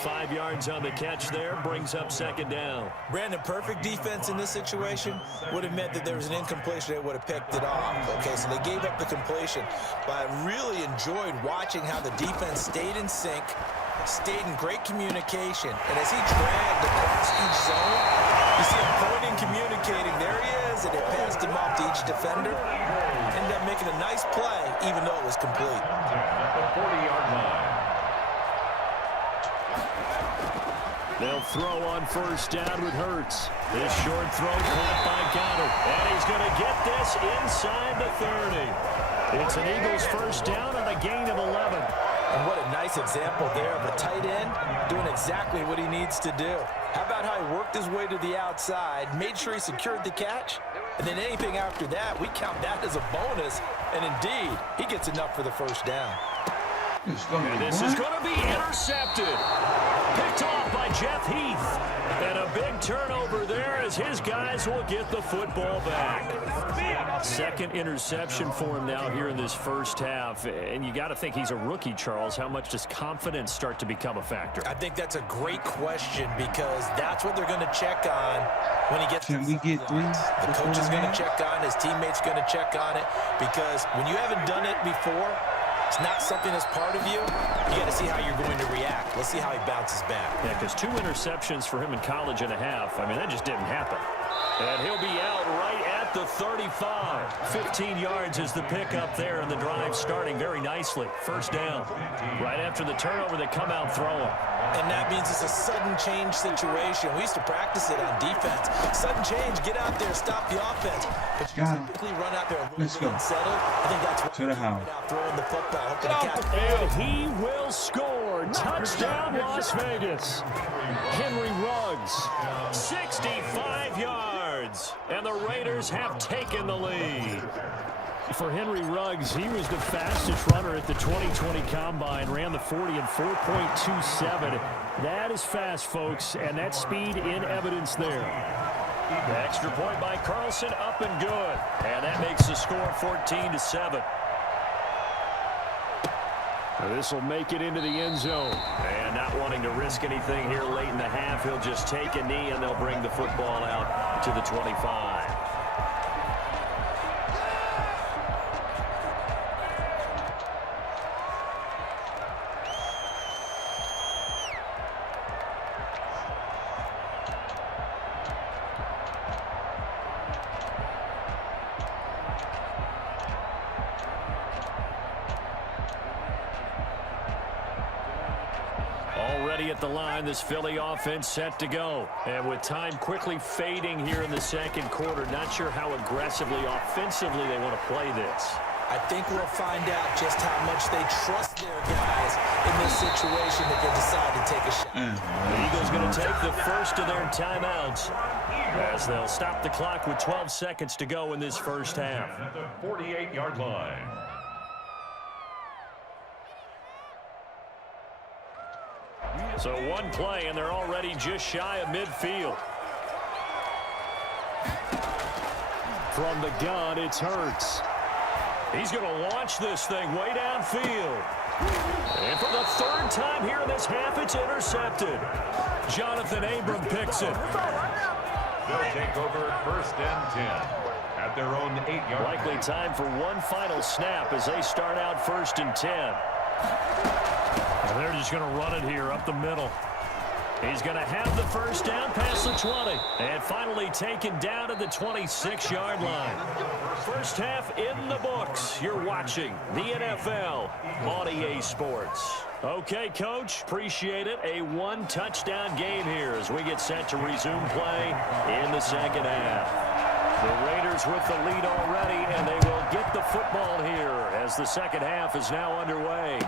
5 yards on the catch there, brings up 2nd down. Brandon, perfect defense in this situation would have meant that there was an incompletion that would have picked it off. Okay, so they gave up the completion. But I really enjoyed watching how the defense stayed in sync, stayed in great communication. And as he dragged across each zone, you see him pointing, communicating. There he is, and they passed him off to each defender. Ended up making a nice play, even though it was complete. At the 40-yard line. They'll throw on 1st down with Hurts. This short throw caught by Goddard. And he's going to get this inside the 30. It's an Eagles 1st down on a gain of 11. And what a nice example there of a tight end doing exactly what he needs to do. How about how he worked his way to the outside, made sure he secured the catch, and then anything after that, we count that as a bonus. And indeed, he gets enough for the 1st down. And this is going to be intercepted. Picked off by Jeff Heath. And a big turnover there as his guys will get the football back. Second interception for him now here in this first half. And you got to think he's a rookie, Charles. How much does confidence start to become a factor? I think that's a great question because that's what they're going to check on when he gets. Can we get 3? The coach is going to check on, his teammates going to check on it, because when you haven't done it before, it's not something that's part of you. You got to see how you're going to react. Let's see how he bounces back. Yeah, because 2 interceptions for him in college and a half. I mean, that just didn't happen. And he'll be out right at the 35. 15 yards is the pickup there, and the drive starting very nicely. First down. Right after the turnover, they come out throwing. And that means it's a sudden change situation. We used to practice it on defense. Sudden change, get out there, stop the offense. But you typically run out there a little bit unsettled. I think that's what to the house. Throwing the football, hoping to catch. And he will score. Touchdown, Las Vegas. Henry Ruggs, 65 yards. And the Raiders have taken the lead. For Henry Ruggs, he was the fastest runner at the 2020 Combine, ran the 40 in 4.27. That is fast, folks, and that speed in evidence there. The extra point by Carlson, up and good. And that makes the score 14-7. This will make it into the end zone. And not wanting to risk anything here late in the half, he'll just take a knee, and they'll bring the football out to the 25. Already at the line, this Philly offense set to go. And with time quickly fading here in the second quarter, not sure how aggressively, offensively they want to play this. I think we'll find out just how much they trust their guys in this situation that they decide to take a shot. The Eagles going to take the first of their timeouts as they'll stop the clock with 12 seconds to go in this first half. At the 48-yard line. So one play, and they're already just shy of midfield. From the gun, it's Hurts. He's going to launch this thing way downfield. And for the third time here in this half, it's intercepted. Jonathan Abram picks it. They'll take over first and 10 at their own 8-yard line. Likely time for one final snap as they start out first and 10. And they're just going to run it here up the middle. He's going to have the first down past the 20. And finally taken down at the 26-yard line. First half in the books. You're watching the NFL on EA Sports. Okay, Coach, appreciate it. A one-touchdown game here as we get set to resume play in the second half. The Raiders with the lead already, and they will get the football here as the second half is now underway.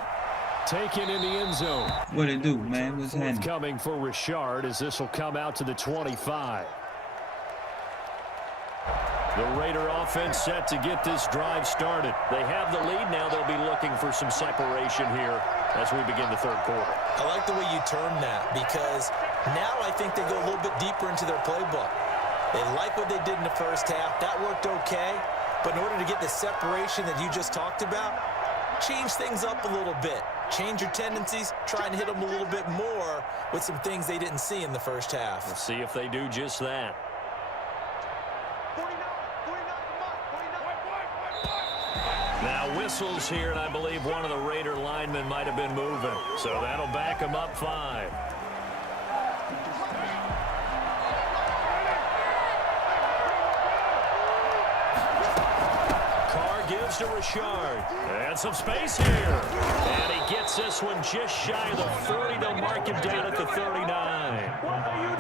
Taken in the end zone. What it do, man? What's happening? Coming for Richard as this will come out to the 25. The Raider offense set to get this drive started. They have the lead now. They'll be looking for some separation here as we begin the third quarter. I like the way you term that because now I think they go a little bit deeper into their playbook. They like what they did in the first half. That worked okay. But in order to get the separation that you just talked about, change things up a little bit. Change your tendencies, try and hit them a little bit more with some things they didn't see in the first half. We'll see if they do just that. Now whistles here, and I believe one of the Raider linemen might have been moving. So that'll back them up 5. Gives to Richard. And some space here. And he gets this one just shy of the 40. They'll mark him down at the 39.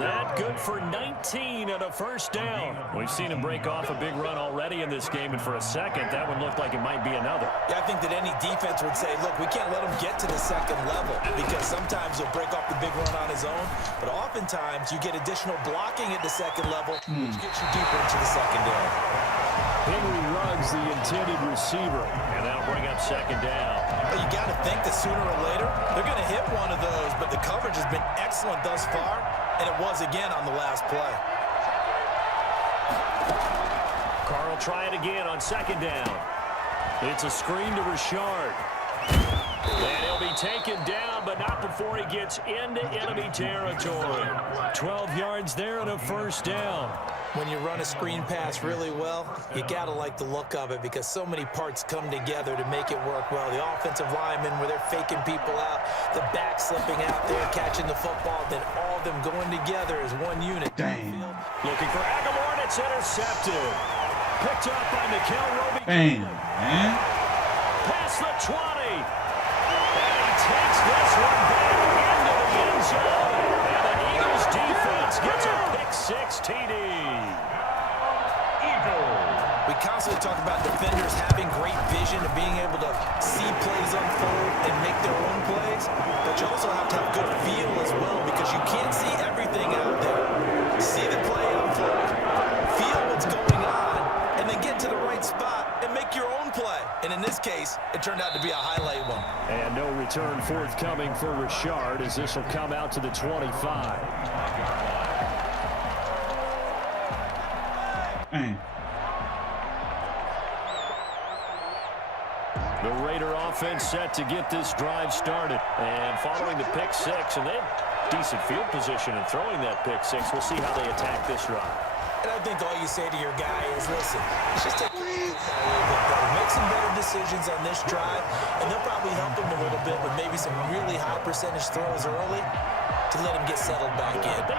That good for 19 and a first down. We've seen him break off a big run already in this game, and for a second, that one looked like it might be another. Yeah, I think that any defense would say, look, we can't let him get to the second level because sometimes he'll break off the big run on his own, but oftentimes you get additional blocking at the second level, which gets you deeper into the secondary. Henry Ruggs, the intended receiver. And that'll bring up second down. Well, you got to think that sooner or later, they're going to hit one of those, but the coverage has been excellent thus far, and it was again on the last play. Carr will try it again on second down. It's a screen to Richard. And he'll be taken down, but not before he gets into enemy territory. 12 yards there and a first down. When you run a screen pass really well, you got to like the look of it because so many parts come together to make it work well. The offensive linemen, where they're faking people out, the back slipping out there, catching the football, then all of them going together as one unit. Dang. Looking for Aguilar, and it's intercepted. Picked up by Nikhil Roby. Bang, man. Past the 20. And he takes this one back into the end zone. And the Eagles defense gets a pick-6 TD. We constantly talk about defenders having great vision and being able to see plays unfold and make their own plays, but you also have to have good feel as well because you can't see everything out there. See the play unfold, feel what's going on, and then get to the right spot and make your own play. And in this case, it turned out to be a highlight one. And no return forthcoming for Richard as this will come out to the 25. Bang. The Raider offense set to get this drive started. And following the pick-6, and they have decent field position in throwing that pick-6. We'll see how they attack this drive. And I think all you say to your guy is, listen, let's just take a little bit better. Make some better decisions on this drive, and they'll probably help him a little bit with maybe some really high percentage throws early to let him get settled back in. They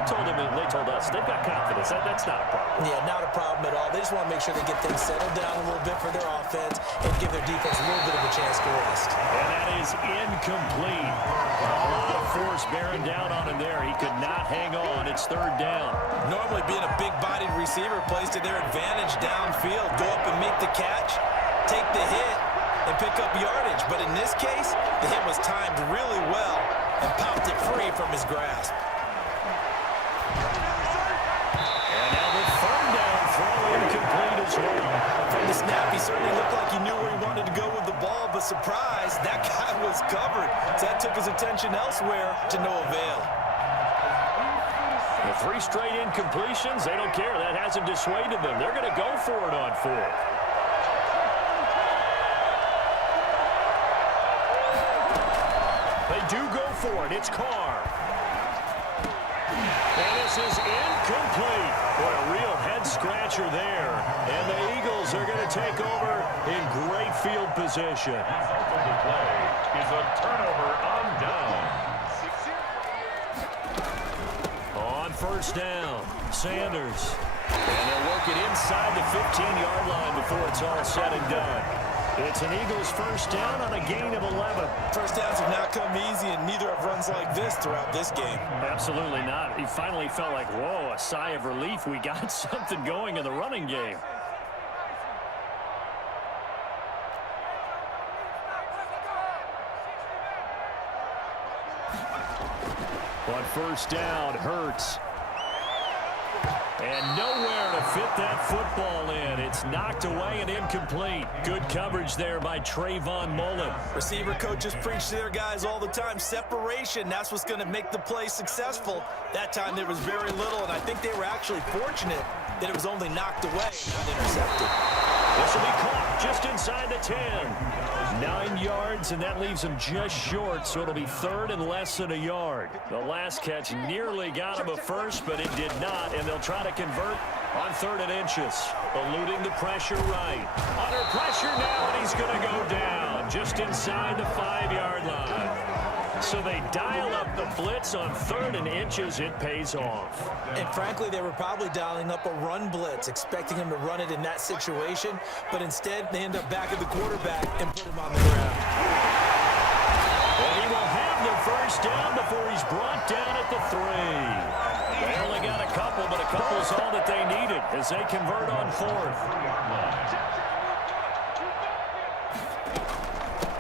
told us they've got confidence. That's not a problem. Yeah, not a problem at all. They just want to make sure they get things settled down a little bit for their offense and give their defense a little bit of a chance to rest. And that is incomplete. A lot of force bearing down on him there. He could not hang on. It's third down. Normally being a big-bodied receiver plays to their advantage downfield. Go up and make the catch, take the hit, and pick up yardage. But in this case, the hit was timed really well and popped it free from his grasp. And now the third down throw incomplete as well. From the snap, he certainly looked like he knew where he wanted to go with the ball, but surprise, that guy was covered. So that took his attention elsewhere to no avail. The 3 straight incompletions, they don't care. That hasn't dissuaded them. They're going to go for it on 4th. They do go for it. It's Carr. And this is incomplete. Boy, a real head-scratcher there. And the Eagles are going to take over in great field position. The play is a turnover on down. On first down, Sanders. And they'll work it inside the 15-yard line before it's all said and done. It's an Eagles first down on a gain of 11. First downs have not come easy, and neither have runs like this throughout this game. Absolutely not. He finally felt like, whoa, a sigh of relief. We got something going in the running game. On first down, Hurts. And nowhere to fit that football in. It's knocked away and incomplete. Good coverage there by Trayvon Mullen. Receiver coaches preach to their guys all the time. Separation, that's what's going to make the play successful. That time there was very little, and I think they were actually fortunate that it was only knocked away, not intercepted. This will be caught just inside the 10. 9 yards, and that leaves him just short, so it'll be third and less than a yard. The last catch nearly got him a first, but it did not, and they'll try to convert on 3rd and inches. Eluding the pressure right. Under pressure now, and he's going to go down just inside the 5-yard line. So they dial up the blitz on 3rd and inches. It pays off. And frankly, they were probably dialing up a run blitz, expecting him to run it in that situation. But instead, they end up back at the quarterback and put him on the ground. And he will have the first down before he's brought down at the 3. They only got a couple, but a couple's all that they needed as they convert on 4th.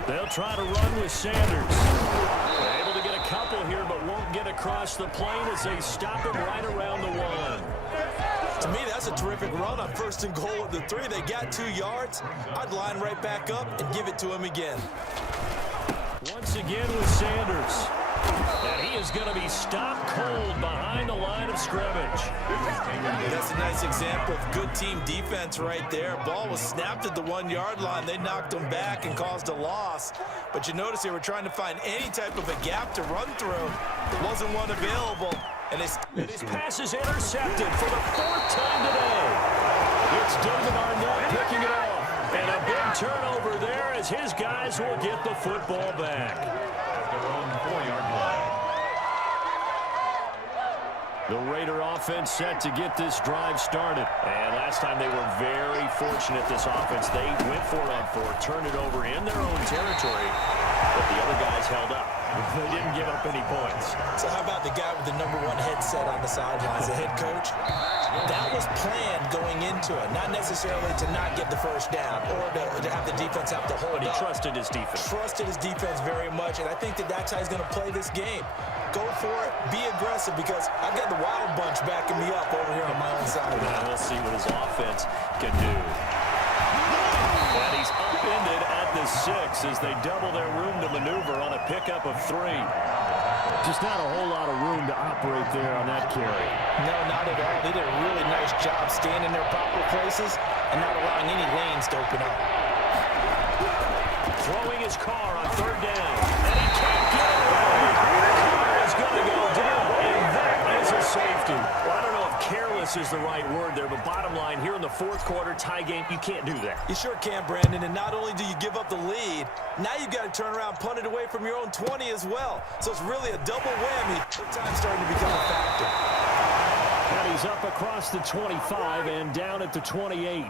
They'll try to run with Sanders. They're able to get a couple here, but won't get across the plane as they stop him right around the 1. To me, that's a terrific run on 1st and goal at the 3. They got 2 yards. I'd line right back up and give it to him again. Once again with Sanders. And he is going to be stopped cold behind the line of scrimmage. That's a nice example of good team defense right there. Ball was snapped at the 1-yard line. They knocked him back and caused a loss. But you notice they were trying to find any type of a gap to run through. There wasn't one available. And his pass is intercepted for the 4th time today. It's David Arnett picking it off. And a big turnover there as his guys will get the football back. At their own 4-yard line. The Raider offense set to get this drive started. And last time they were very fortunate, this offense. They went for it on 4, turned it over in their own territory, but the other guys held up. They didn't give up any points. So how about the guy with the #1 headset on the sidelines, the head coach? That was planned going into it, not necessarily to not get the first down or to have the defense have to hold But he up. trusted his defense. Trusted his defense very much, and I think that's how he's going to play this game. Go for it, be aggressive, because I've got the Wild Bunch backing me up over here on my own side. Now we'll see what his offense can do. And he's upended at the 6 as they double their room to maneuver on a pickup of 3. Just not a whole lot of room to operate there on that carry. No, not at all. They did a really nice job staying in their proper places and not allowing any lanes to open up. Throwing his car on 3rd down. And he can't get away. The car is going to go down. And that is a safety. Well, I don't know if careless is the right word there, but bottom line, here in the 4th quarter, tie game, you can't do that. You sure can, Brandon, and not only do you give up the lead, now you've got to turn around, punt it away from your own 20 as well. So it's really a double whammy. Time's starting to become a factor. And he's up across the 25 and down at the 28.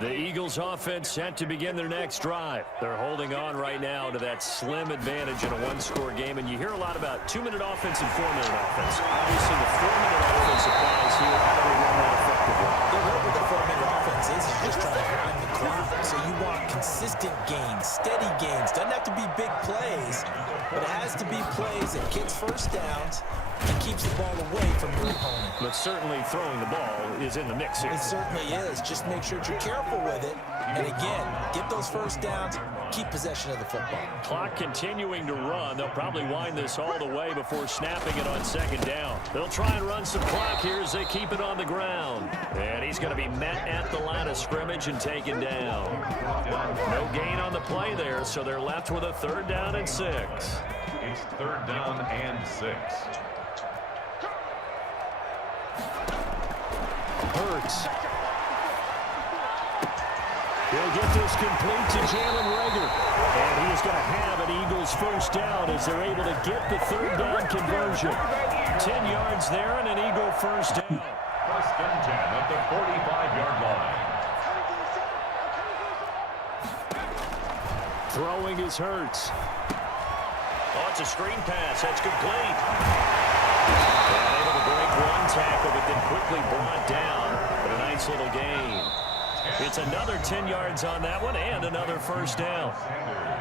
The Eagles offense set to begin their next drive. They're holding on right now to that slim advantage in a 1-score game, and you hear a lot about 2-minute offense and 4-minute offense. Obviously, the 4-minute offense applies here. How do we run that effectively? The work with the 4-minute offense is just trying to grind the clock. So you want consistent gains, steady gains. Doesn't have to be big plays, but it has to be plays that gets first downs and keeps the ball away from your opponent. But certainly throwing the ball is in the mix here. It certainly is. Just make sure that you're careful with it. And again, get those first downs, keep possession of the football. Clock continuing to run. They'll probably wind this all the way before snapping it on 2nd down. They'll try and run some clock here as they keep it on the ground. And he's going to be met at the line of scrimmage and taken down. No gain on the play there, so they're left with a 3rd down and 6. It's 3rd down and 6. Hurts. He'll get this complete to Jalen Reagor. And he is going to have an Eagles 1st down as they're able to get the 3rd down conversion. 10 yards there and an Eagle 1st down. 1st and 10 at the 45-yard line. Throwing is Hurts. Oh, it's a screen pass. That's complete. And able to break 1 tackle, but then quickly brought down. But a nice little gain. It's another 10 yards on that one and another 1st down.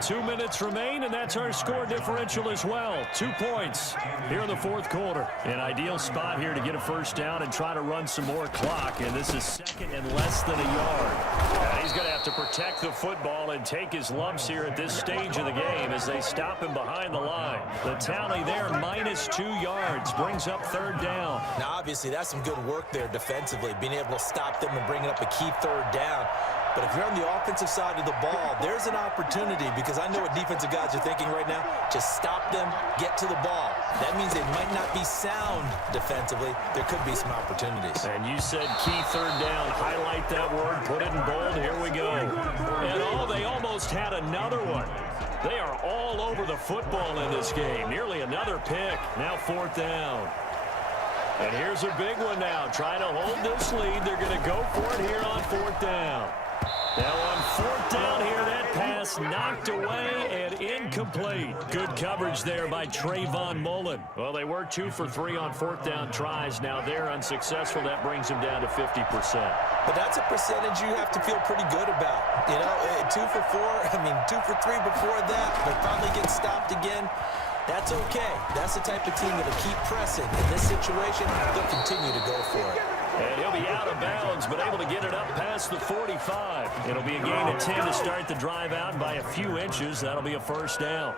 2 minutes remain, and that's our score differential as well. 2 points here in the 4th quarter. An ideal spot here to get a 1st down and try to run some more clock, and this is 2nd and less than a yard. And he's going to have to protect the football and take his lumps here at this stage of the game as they stop him behind the line. The tally there, -2 yards, brings up 3rd down. Now, obviously, that's some good work there defensively, being able to stop them and bringing up a key 3rd down. But if you're on the offensive side of the ball, there's an opportunity, because I know what defensive guys are thinking right now. Just stop them, get to the ball. That means they might not be sound defensively. There could be some opportunities. And you said key 3rd down. Highlight that word, put it in bold. Here we go. And they almost had another one. They are all over the football in this game. Nearly another pick. Now 4th down. And here's a big one now. Trying to hold this lead. They're going to go for it here on 4th down. Now on fourth down here, that pass knocked away and incomplete. Good coverage there by Trayvon Mullen. Well, they were 2 for 3 on fourth down tries. Now they're unsuccessful. That brings them down to 50%. But that's a percentage you have to feel pretty good about. You know, 2 for 2 for 3 before that. They'll probably get stopped again. That's okay. That's the type of team that'll keep pressing. In this situation, they'll continue to go for it. And he'll be out of bounds, but able to get it up past the 45. It'll be a gain of 10 to start the drive out by a few inches. That'll be a first down.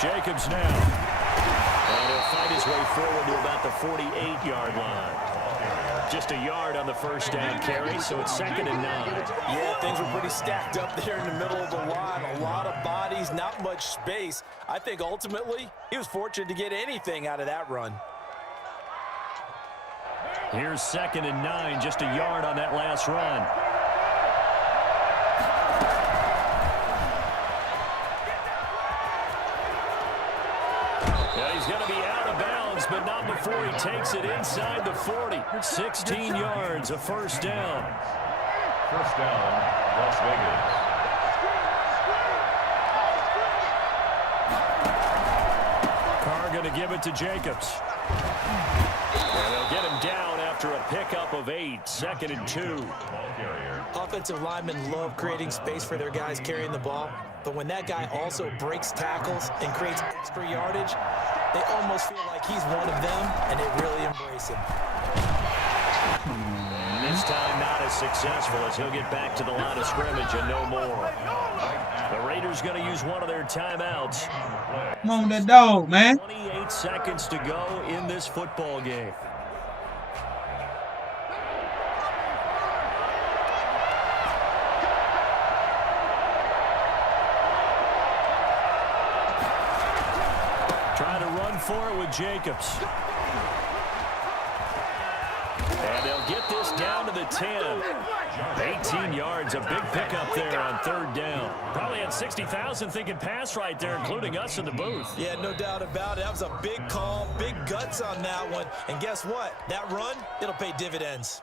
Jacobs now. And he'll fight his way forward to about the 48-yard line. Just a yard on the first down carry, so it's 2nd and 9. Yeah, things were pretty stacked up there in the middle of the line. A lot of bodies, not much space. I think ultimately he was fortunate to get anything out of that run. Here's 2nd and 9, just a yard on that last run. He's going to be out of bounds, but not before he takes it inside the 40. 16 yards, a first down. First down, Las Vegas. Carr going to give it to Jacobs. And they'll get him down after a pickup of 8, 2nd and 2. Offensive linemen love creating space for their guys carrying the ball, but when that guy also breaks tackles and creates extra yardage, they almost feel like he's one of them, and they really embrace him. And this time not as successful as he'll get back to the line of scrimmage and no more. The Raiders going to use one of their timeouts. Come on, that dog, man. 28 seconds to go in this football game. Try to run for it with Jacobs. And they'll get this down to the 10. 18 yards, a big pickup there on 3rd down. Probably had 60,000 thinking pass right there, including us in the booth. Yeah, no doubt about it. That was a big call, big guts on that one. And guess what? That run, it'll pay dividends.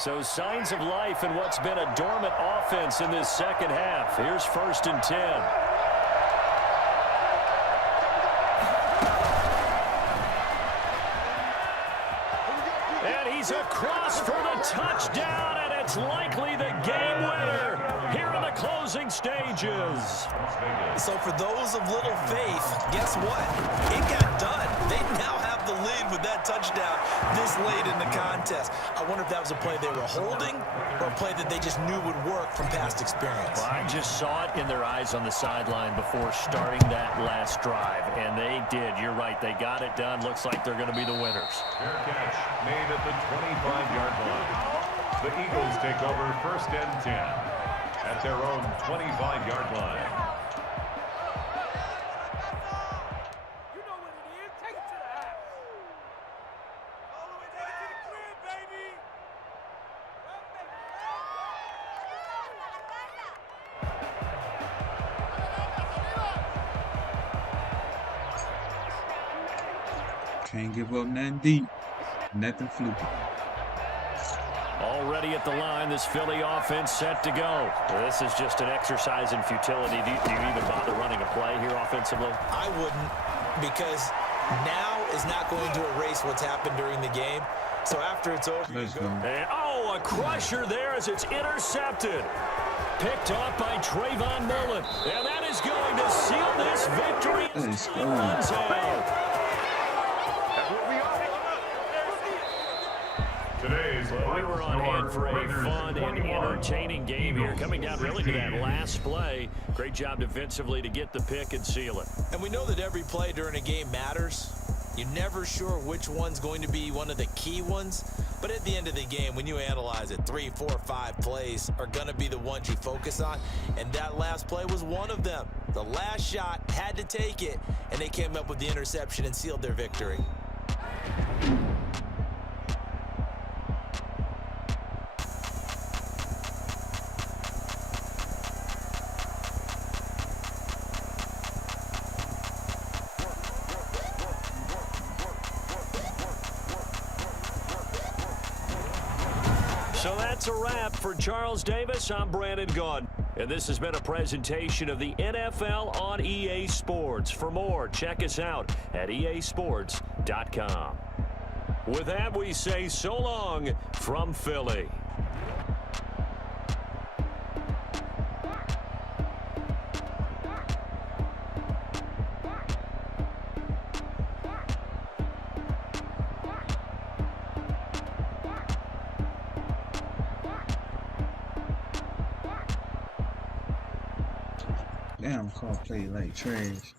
So signs of life in what's been a dormant offense in this second half. Here's 1st and 10. He's across for the touchdown, and it's likely the game winner here in the closing stages. So for those of little faith, guess what? It got done. They now have the lead with that touchdown this late in the contest. I wonder if that was a play they were holding or a play that they just knew would work from past experience. Well, I just saw it in their eyes on the sideline before starting that last drive, and they did. You're right. They got it done. Looks like they're going to be the winners. Fair catch made at the 25-yard line. The Eagles take over 1st and 10 at their own 25-yard line. Can't give up nothing deep. Nothing fluky. Already at the line, this Philly offense set to go. This is just an exercise in futility. Do you even bother running a play here offensively? I wouldn't, because now is not going to erase what's happened during the game. So after it's over, Let's go. And, a crusher there as it's intercepted. Picked off by Trayvon Mullen. And that is going to seal this victory. Let's go. Runs out. Well, we were on hand for a fun and entertaining game here. Coming down really to that last play. Great job defensively to get the pick and seal it. And we know that every play during a game matters. You're never sure which one's going to be one of the key ones. But at the end of the game, when you analyze it, 3, 4, 5 plays are going to be the ones you focus on. And that last play was one of them. The last shot had to take it, and they came up with the interception and sealed their victory. So that's a wrap for Charles Davis. I'm Brandon Gunn. And this has been a presentation of the NFL on EA Sports. For more, check us out at easports.com. With that, we say so long from Philly. Damn, call play like trash.